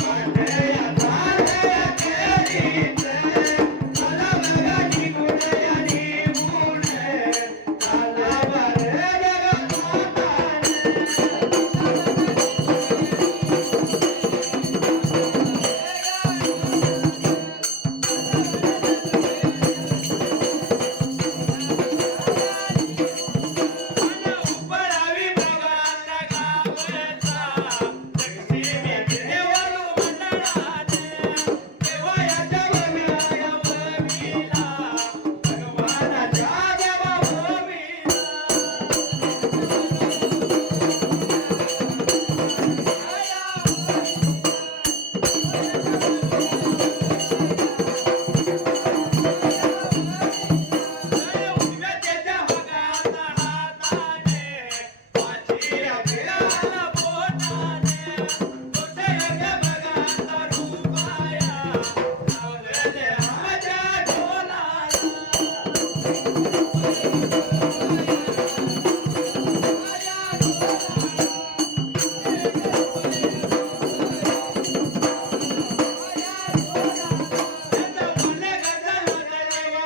वाट या चाल या करीत चला बघा निघून या निघून चला बरं जगताने उपरावी भगवान गावचा लक्ष्मी देवालू मंडळाने देवाच्या भगवाया भूमीला भगवानाच्या देवा भूमीला उजव्या त्याच्या भगाचा हाताने पाचीया खेळाला बोटाने मोठ्या भगाचा रूपाया लावलेले माझ्या ढोलाला त्याचा भले गजल देवा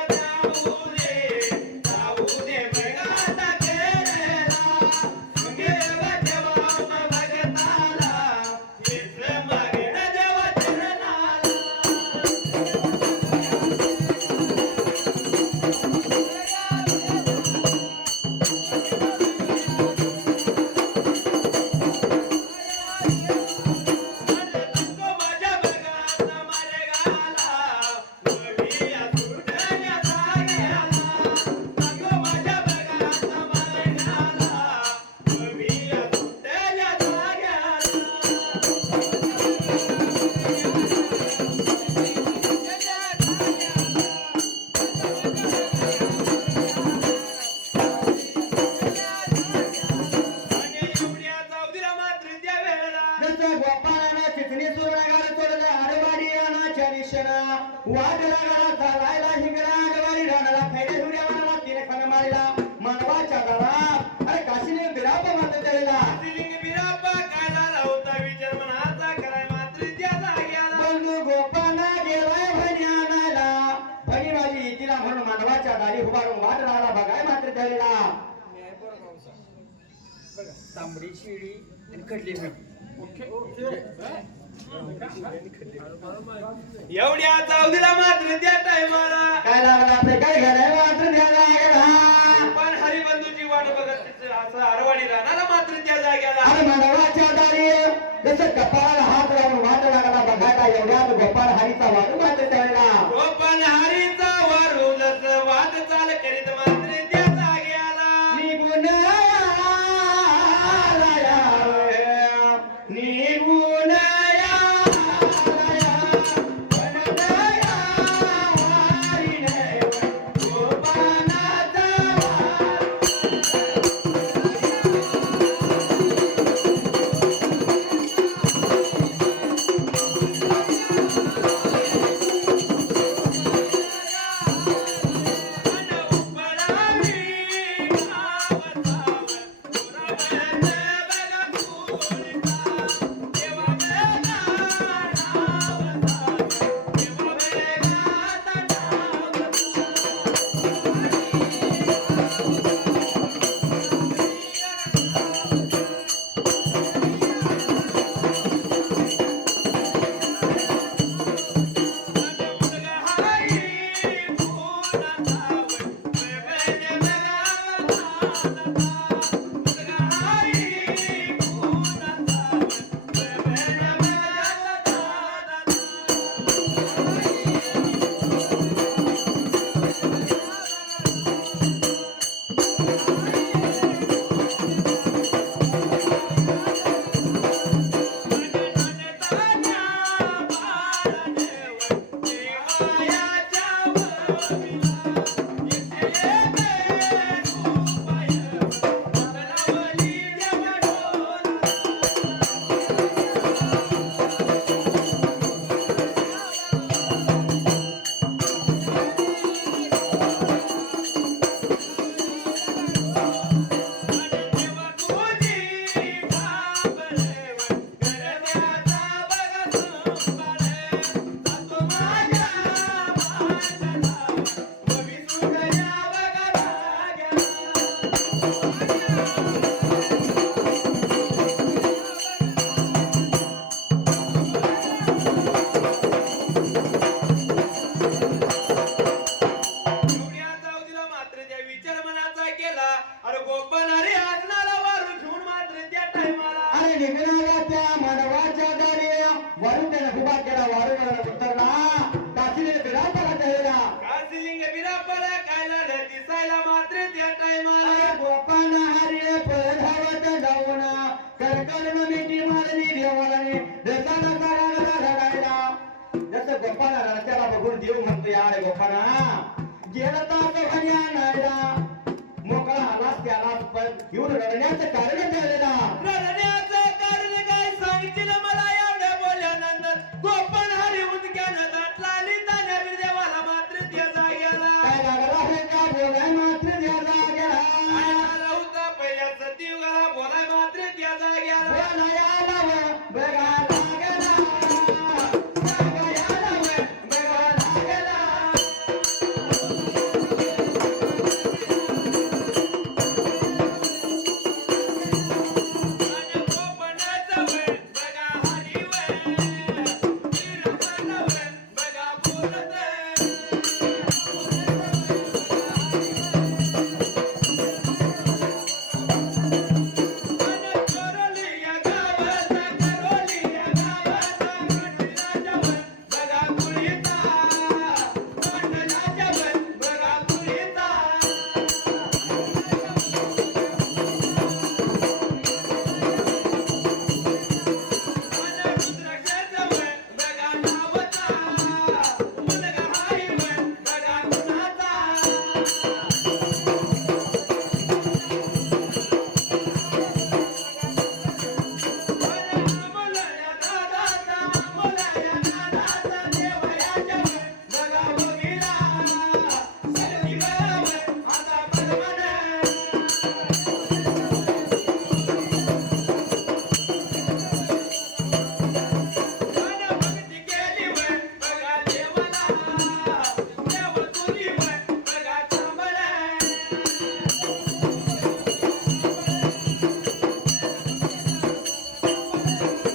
जाऊ दे भगाचा खेळला देवा देवा भगताला हेच मागेन देवा चरणाला नको माझ्या भगाचा मारे गाला उभिया सुटण्या जाग्याला नको माझ्या भगाचा मारे गाला उभिया सुटण्या जाग्याला आणि एवढ्या जाऊदीला मात्र त्या वेळेला जसं गोपाळानं चिथणी चुरणागार चोरलं आडवाडी रानाच्या दिशेला वाट लागाला चालायला हिंगणा आडवाडी रानाला फैडे धुऱ्या म्हणाला तिने खण मारिला मानवाच्या दारात अरे काशीने बिराप मारत त्याला सिलिंग बिरापा काय झाला होता विचार मनाचा कराय मात्र त्या जाग्याला बंधू गोपाळा गेलाय म्हणे आणायला फणी माझी तिला म्हणून मानवाच्या दारी उभारून वाट राहिला बघाय मात्र त्याला तांबडी शिडी आणि खडली एवढ्या जाऊदीला मात्र त्या टायमाला काय लागला आपले काय घालाय मात्र द्यायला गेला पण हरिबंधूची वाट बघत तिचं असं आरवाडी राहणारा मात्र त्या जाग्याला अरे मानवाच्या दारी जसं कपाळाला हात लावून वाट लागला बघायला एवढ्यात गोपाळ हरीचा वाट मात्र त्याला तो पण हरीचा वारूलच वाट चाल करीत मात्र त्या जाग्याला निघून आलाया निघून आलाया वनदया वारीने गोपाळाचा वार उपरावी गावचा निघून आला त्या मानवाच्या दारी वाळू त्यानं उभा केला वाळू उतरला काशीने बिरापाला कळला कासिलिंग बिरापाला काय झालं दिसायला मात्र त्या टायमाला गोपान हरिळे पळ धावत जाऊन करकरण मिठी मारली देवाने रसाला रडायला जसं गोपाला रस्त्याला बघून देव म्हणतो यार गोपाना गेला तर घरी आणायला मोकळा आलास त्याला पण घेऊन रडण्याचं कारण झालेला रडण्याचं कारण काय सांगितलं मला एवढ्या बोलल्यानंतर गोपन हरी उदक्यानं दाटला आणि तान्या देवाला मात्र त्या जाग्याला काय लागला हे का बोलाय मात्र त्या जाग्याला काय झाला होता पहिल्या सतीयुगाला बोलाय मात्र त्या जाग्याला बोलायला बघा लागला सांगायला बघा लागला आणि गोपनाचं वळ बघा हरीवर बिरापानं वळ बघा बोलत करोलिया गावाचा करोलिया गावाचा मंडळाच्या वर बघा कुळीचा मंडळाच्या वर बघा कुळीचा आणि रुद्राक्षाच्या वर बघा नावाचा मुलगा हरीवर बघा कुणाचा मुलाया दादाचा मुलाया दादाचा देवयाच्या बघा बघिला सगळीवर आता परमाने भक्ती केली वर बघा देवाला देव तुरीवर बघा थांबला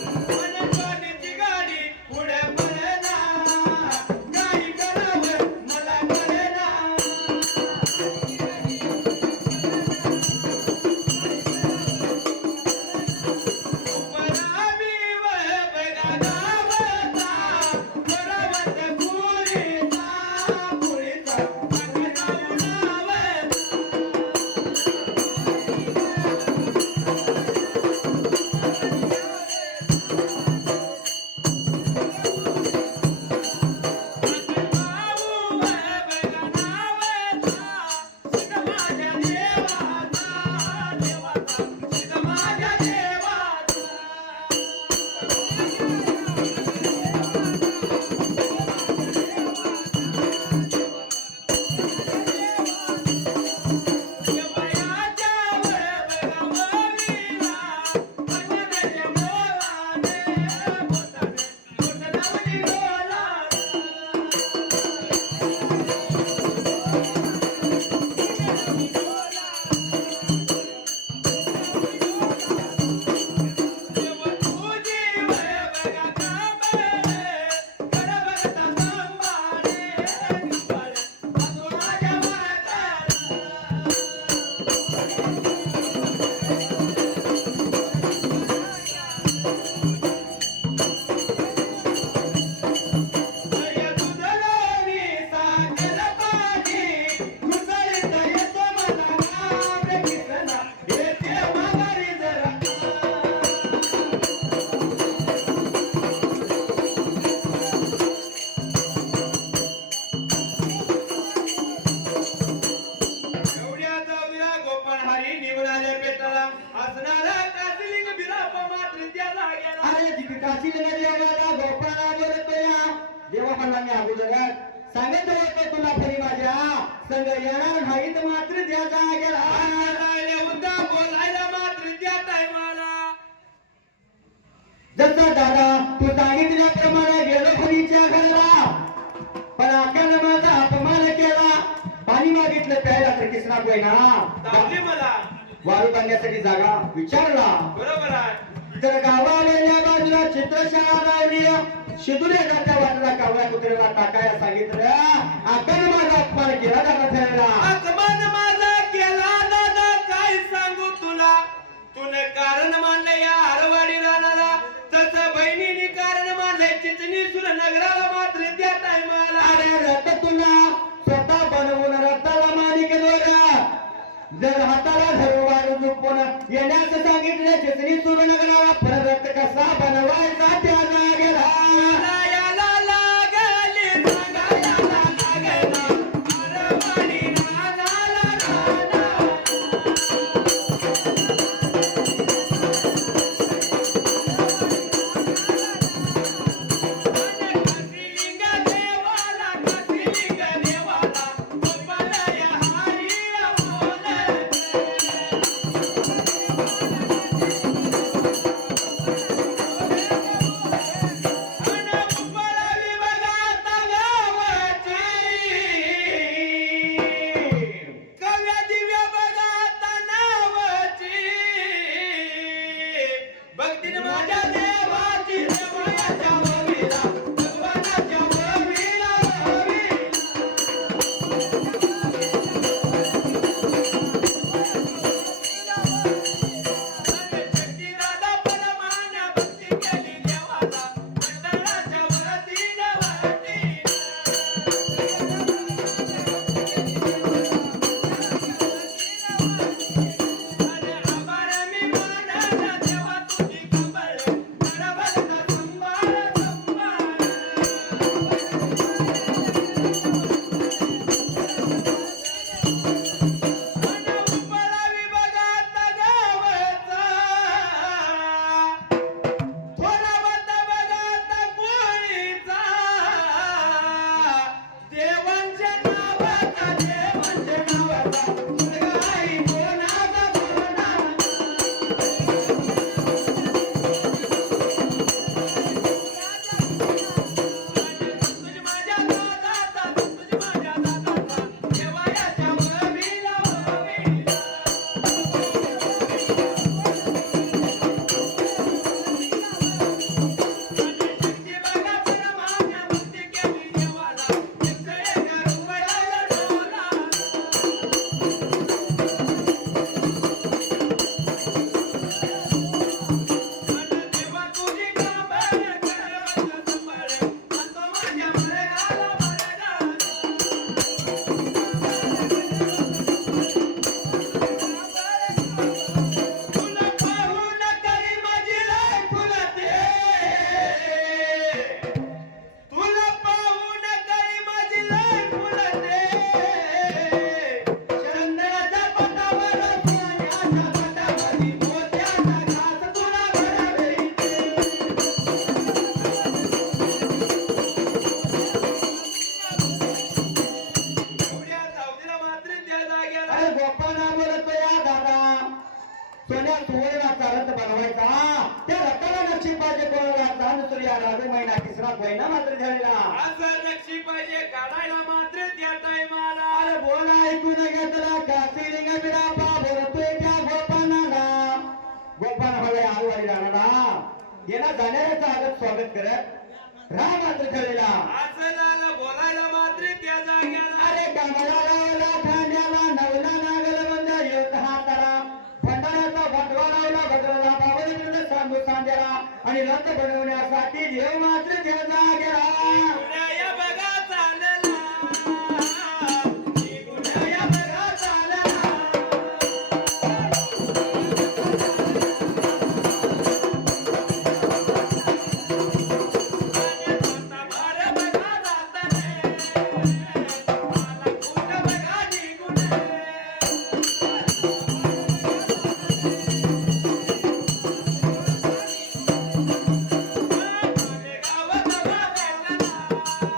मनपाण्याची गाडी पुढे पळेना काही करावं मला कळेना परावीवर बघा गावाचा परावत पुरीचा पुरीचा बघा उडावं एवढ्या जाऊया गोपाळ हरी निवडाले पेटाला असणारा कासिलिंग बिरापा मात्र त्या जाग्याला अरे दीपिकाची देवाला गोपाळा बोलतोय देवा म्हणला मी अगोदर सांगत होतो तुला फरी माझ्या संग येणार नाही तर मात्र त्या जाग्याला राहिले उद्या बोलायला मात्र त्या टायमाला जसा दादा तू सांगितल्याप्रमाणे गेलो फरीच्या घराला पण आकानं माझा अपमान केला पाणी मागितलं प्यायला तर किसना ना दावली मला वाळू बांधण्यासाठी जागा विचारला बरोबर आहे तर गावाला बाजूला चित्रशाळा लावली शिदुरे जात्या वाटला कावळा कुत्र्याला टाकायला सांगितलं आकानं माझा अपमान केला दादा ठरला अपमान माझा केला दादा काय सांगू तुला तुने कारण मांडले या हरवाडी येण्यास सांगितले चित्री सुरू नगराला परत कसा बनवायचा त्या जागेला याला लागली सांगायला लागला अरवाणी नानाला नाना काशीलिंग देवाला गोपालया हरिया बोले उपळाली बघा तलावाची कव्या दिव्या बघा तनावाची भक्तीने माझ्या देवाची देवाच्या ओवीला भगवानाच्या ओवीला शक्ती दादा परमाना भक्ती केली देवाला मंडळाच्या वतीनं आभार मी मानला देवा तुझी खबर नरभक्त संभाळ संभाळ उपळावी बघा तगावचा थोरावत बघा कोळीचा देवांच्या नावाचा मुलगाई कोणाचा कोणा तुझी माझ्या दादाचा तुझी माझ्या दादाचा देवाच्या ववीला ववीला शक्ती बघा परमान्या भक्ती केली देवाला एकटे गरुडाला डोला देवा तुझी काबर करवत संभाळ तो माझ्या मरणाला मरणार तुला पाहून करी माझी लय फुलते तुला पाहून करी माझी लय फुलते चंद्राच्या पटावर सोन्याच्या पटावरी मोत्याचा घास तुला भरावेते एवढ्या सावलीला मात्र त्या जागेला अरे गोपाळा बोलतो या दादा सोन्या सुवर्णा चालत बनवायचा त्या रकाला नक्षी पाहिजे कोणाला चांद सूर्या राजे महिना तिसरा महिना मात्र झालेला असं नक्षी पाहिजे काढायला मात्र त्या टायमाला अरे बोला ऐकून घेतला काशीलिंग बिरापा बोलतोय त्या गोपाळाला गोपाळ हवे आलवाडी राहणार येणा जाणाऱ्याचं आगत स्वागत करत राह मात्र झालेला असं झालं बोलायला मात्र त्या जागेला अरे कमला लावला ठाण्याला नवला नागल बंद येत हाताला भंडाऱ्याचा भटवा लावला भद्रला बाबा सांगू सांजेला आणि रथ बनवण्यासाठी देव मात्र त्या जागेला गुन्ह्या बघा चालला गुन्ह्या बघा चालला भार बघा जाता रे मला कुठं बघा निघून गाव बघा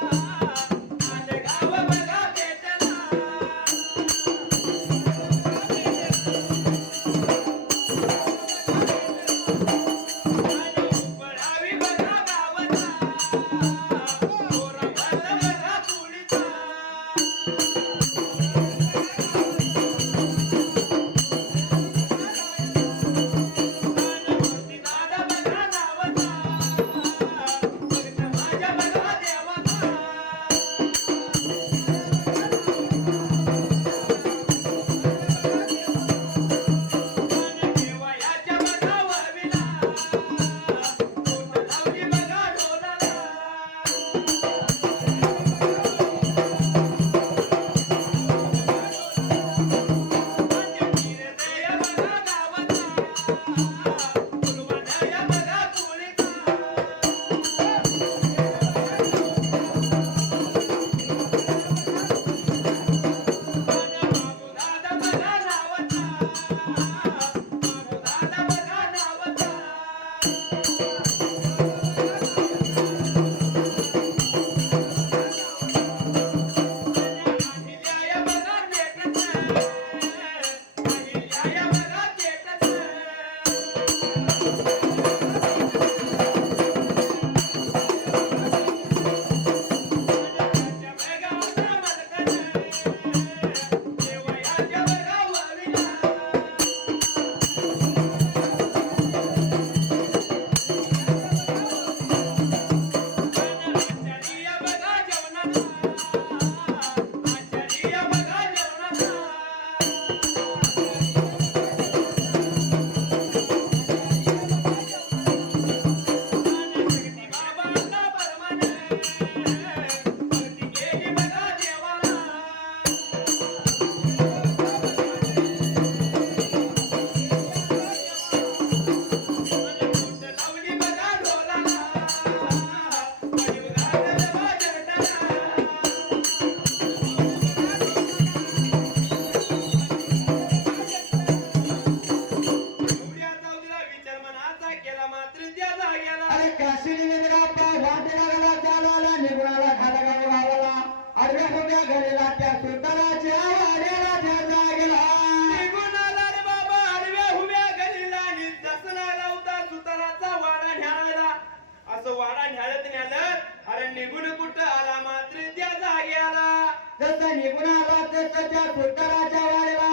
निघून आला त्याच्या सुताराच्या वाड्याला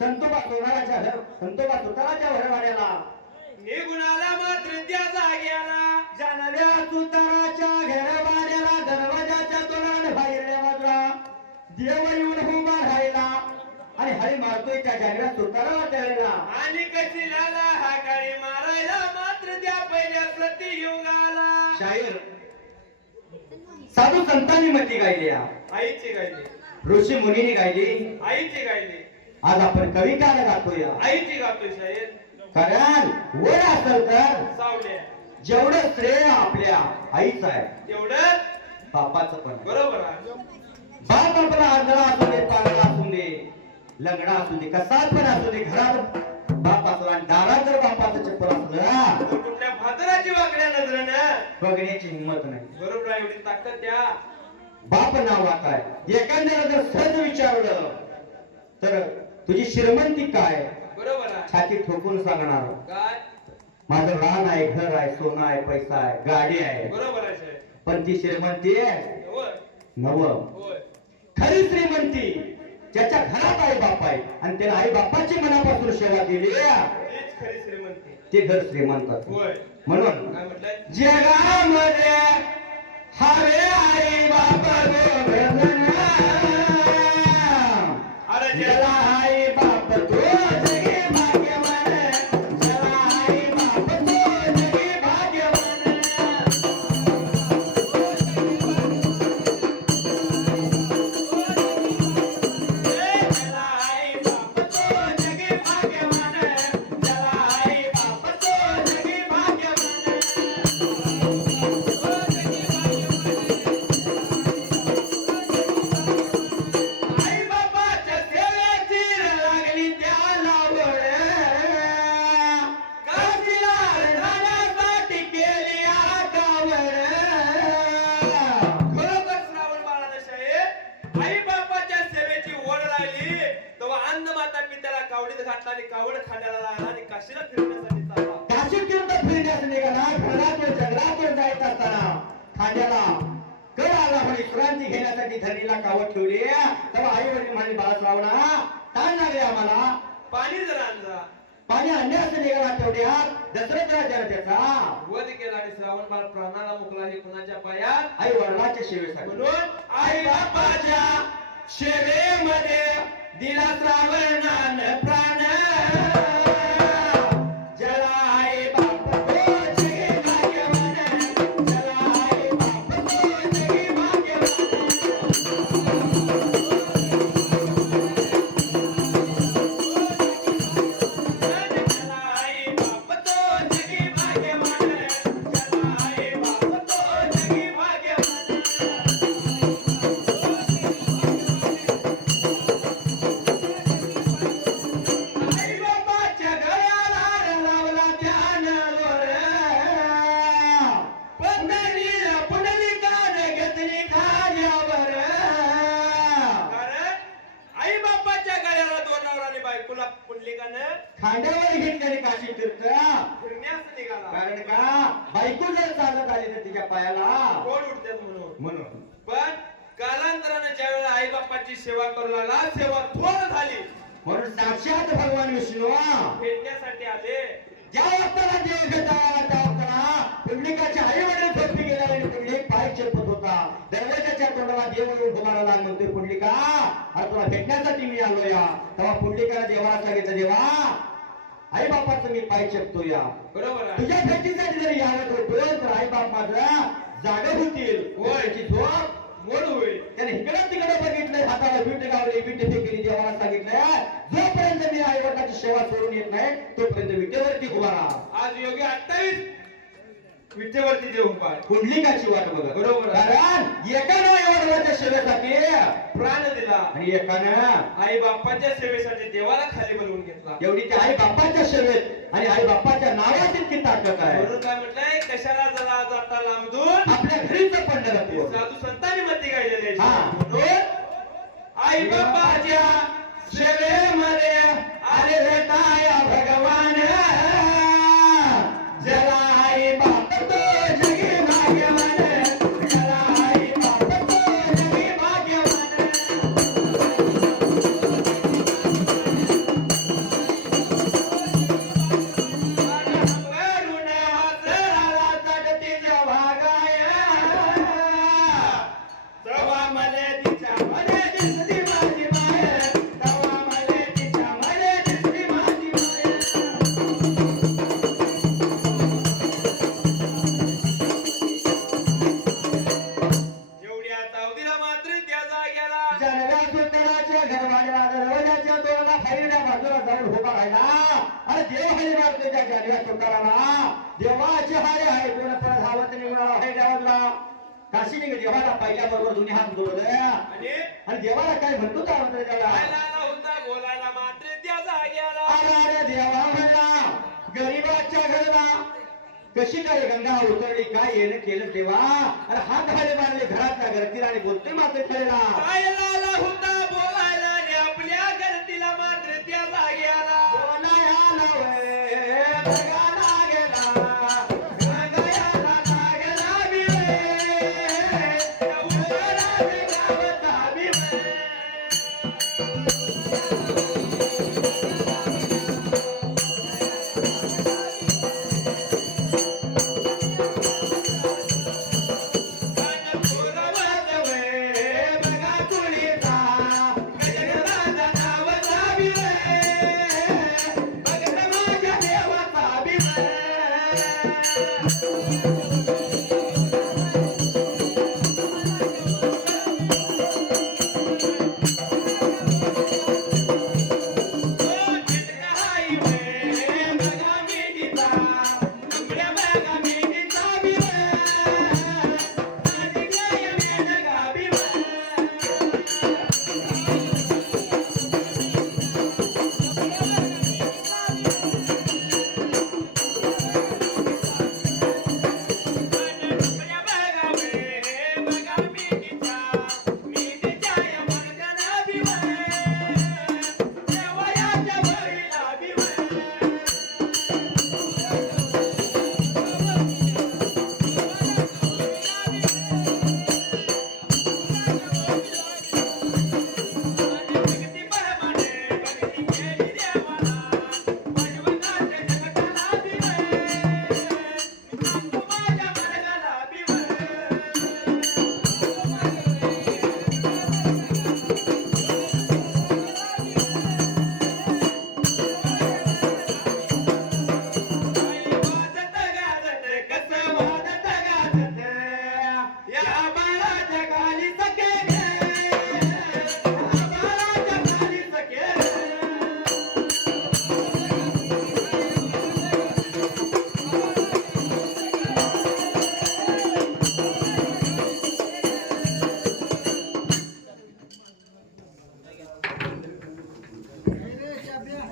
संतोबा सुताराच्या वाड्याला निघून आला मात्र त्या जाग्याला जानव्या सुताराच्या घरवाड्याला दरवाजाच्या तोंडाने बाहेरल्या बाजूला देव येऊन उभा राहिला आणि हरी मारतोय त्या जानव्या सुताराला त्याला आणि कशी लाला हा काळी मारायला मात्र त्या पहिल्या प्रती घेऊन आला. शाहीर साधू संतांनी मती गायली आईची गायली, ऋषी मुनींनी गायली, आईची गायली, आज आपण कविताला गातोय आईची गातोय शाहीर. कारण वर असेल तर सावल्या जेवढं श्रेय आपल्या आईचं आहे तेवढं बापाचं पण आहे. बरोबर आहे. बाप आपला आंधळा असू दे, पागळा असू दे, लंगडा असू दे, कसा पण असू दे, घरात बाप असू आणि दारात जर बापाचं चप्पल असलं तर कुठल्या भातराची वाकड्या नजरेनं बघण्याची हिंमत नाही. बरोबर आहे. एवढी ताकद त्या बाप नावात आहे. एखाद्याला जर सहज विचारलं तर तुझी श्रीमंती काय, बरोबर आहे. छाती ठोकून सांगणार काय माझं रान आहे, घर आहे, सोनं आहे, पैसा आहे, गाडी आहे. बरोबर आहे साहेब. पण ती श्रीमंती आहे होय नव. होय. खरी श्रीमंती ज्याच्या घरात आई बाप आहे आणि त्याला आई बापाची मनापासून सेवा केली तीच खरी श्रीमंती. ते घर श्रीमंत. होय. म्हणून काय म्हटलंय? जगामध्ये हवे आई बाप दोघं. अरे ज्याला आई बाप तो जगी भाग्यवान, ज्याला आई बाप तो जगी भाग्यवान. ज्याला आई बाप तो जगी भाग्यवान, ज्याला आई बाप तो जगी भाग्यवान. आई बाबाच्या सेवेची लागली त्याला वळ, काशीला जाण्यासाठी केली आकावळ. खरोखर श्रावण बाळाला साहेब आई बापाच्या सेवेची ओढ राहिली तेव्हा अन्नमाता पित्याला कावडीत घातला आणि कावड खाण्याला लागला आणि काशीला फिरण्यासाठी चालला. काशीत किंमत फिरण्यास निघाला. घरातून जंगलातून जायत असताना खांद्याला कळ आला म्हणे विश्रांती घेण्यासाठी धरणीला कावड ठेवली. तेव्हा आई वडील म्हणे बाळश्रावणा ताण लागले आम्हाला, पाणी जर आणला पाणी आणण्यास निघाला. तेवढ्यात दशरथ राजाचा वध केला आणि श्रावण बाळ प्राणाला मुकला. हे कुणाच्या पायात? आई वडिलांच्या सेवेसाठी. म्हणून आई बापाच्या सेवेमध्ये दिला श्रावणान प्राण. ज्याला आई बाप तो जगी भाग्यवान, ज्याला आई बाप तो जगी भाग्यवान. ज्याला आई बाप तो जगी भाग्यवान, ज्याला आई बाप तो जगी भाग्यवान. आई बापाच्या गळ्याला लावला ध्यानावर, पंढरीला पुंडलिकाने घेतली खांद्यावर. कारण आई बापाच्या गळ्याला दोन नवराने बायकोला पुंडलिकानं खांद्यावर घेतली काशी तीर्थ. फिरण्यास निघाला. कारण का बायको जर चालत आली तर तिच्या पायाला कोण उठतात म्हणून. म्हणून पण कालांतराने ज्यावेळेला आई बापाची सेवा करू लागला सेवा थोड झाली म्हणून साक्षात भगवान विष्णू भेटण्यासाठी आले. ज्या वाजताला देव घेता आला त्या वाजताला पुंडलिकाच्या आई वडील झोपी गेला आणि पुंडलिक पाय चेपत होता. दरवाजाच्या तोंडाला देव येऊन उभारला लागला. म्हणतोय पुंडलिका अरे तुला भेटण्यासाठी मी आलो या. तेव्हा पुंडलिकाला देवाला सांगितलं देवा आई बापाचं मी पाय चेपतो या. बरोबर आहे. तुझ्या भेटीसाठी जर यावत होतो तर आई बाप माझा जागा होतील. होय. त्याची झोप मोड होईल. त्याने इकडं तिकडे बघितलंय, हाताला बीट गावले, बीट फेकली. देवाला सांगितलंय जोपर्यंत मी आई वडिलांची सेवा सोडून येत नाही तोपर्यंत विटेवरती उभा राहा. आज योगी 28 विटेवरती देव पाय पुंडलिकाची वाट बघत. बरोबर आहे. कारण एकानं आई वडिलांच्या सेवेसाठी प्राण दिला आणि एकानं आई बापाच्या सेवेसाठी देवाला खाली बोलवून घेतला. एवढी त्या आई बापाच्या सेवेत आणि आई बापाच्या नावात इतकी ताकद आहे. म्हणून काय म्हटलंय कशाला जरा जाता लांबून आपल्या घरीच पंढरपूर. साधू संतांनी मती गायलेली आहे. हा. म्हणून आई बापाच्या सेवेमध्ये आले भेटाया भगवान. ज्याला आई बाप तो जगी भाग्यवान, ज्याला आई बाप तो जगी भाग्यवान. त्या जाडव्या तुकारामा देवाचे हारे आहे कोण परत धावत नाही म्हणाला हे देवाला काशी निघ देवाला पहिल्याबरोबर दोन्ही हात जोडले आणि देवाला काय म्हणतो त्या म्हणतो त्याला आला होता बोलायला मात्र त्या जाग्याला अरे देवा म्हणला गरीबाच्या घरला कशी काय गंगा उतरली काय येणं केलं देवा अरे हात हाडे मारले घरातल्या घरतीला आणि बोलतोय मात्र खेळला काय लाला होता बोलायला आणि आपल्या घरतीला मात्र त्या जाग्याला बोलाया नव्हे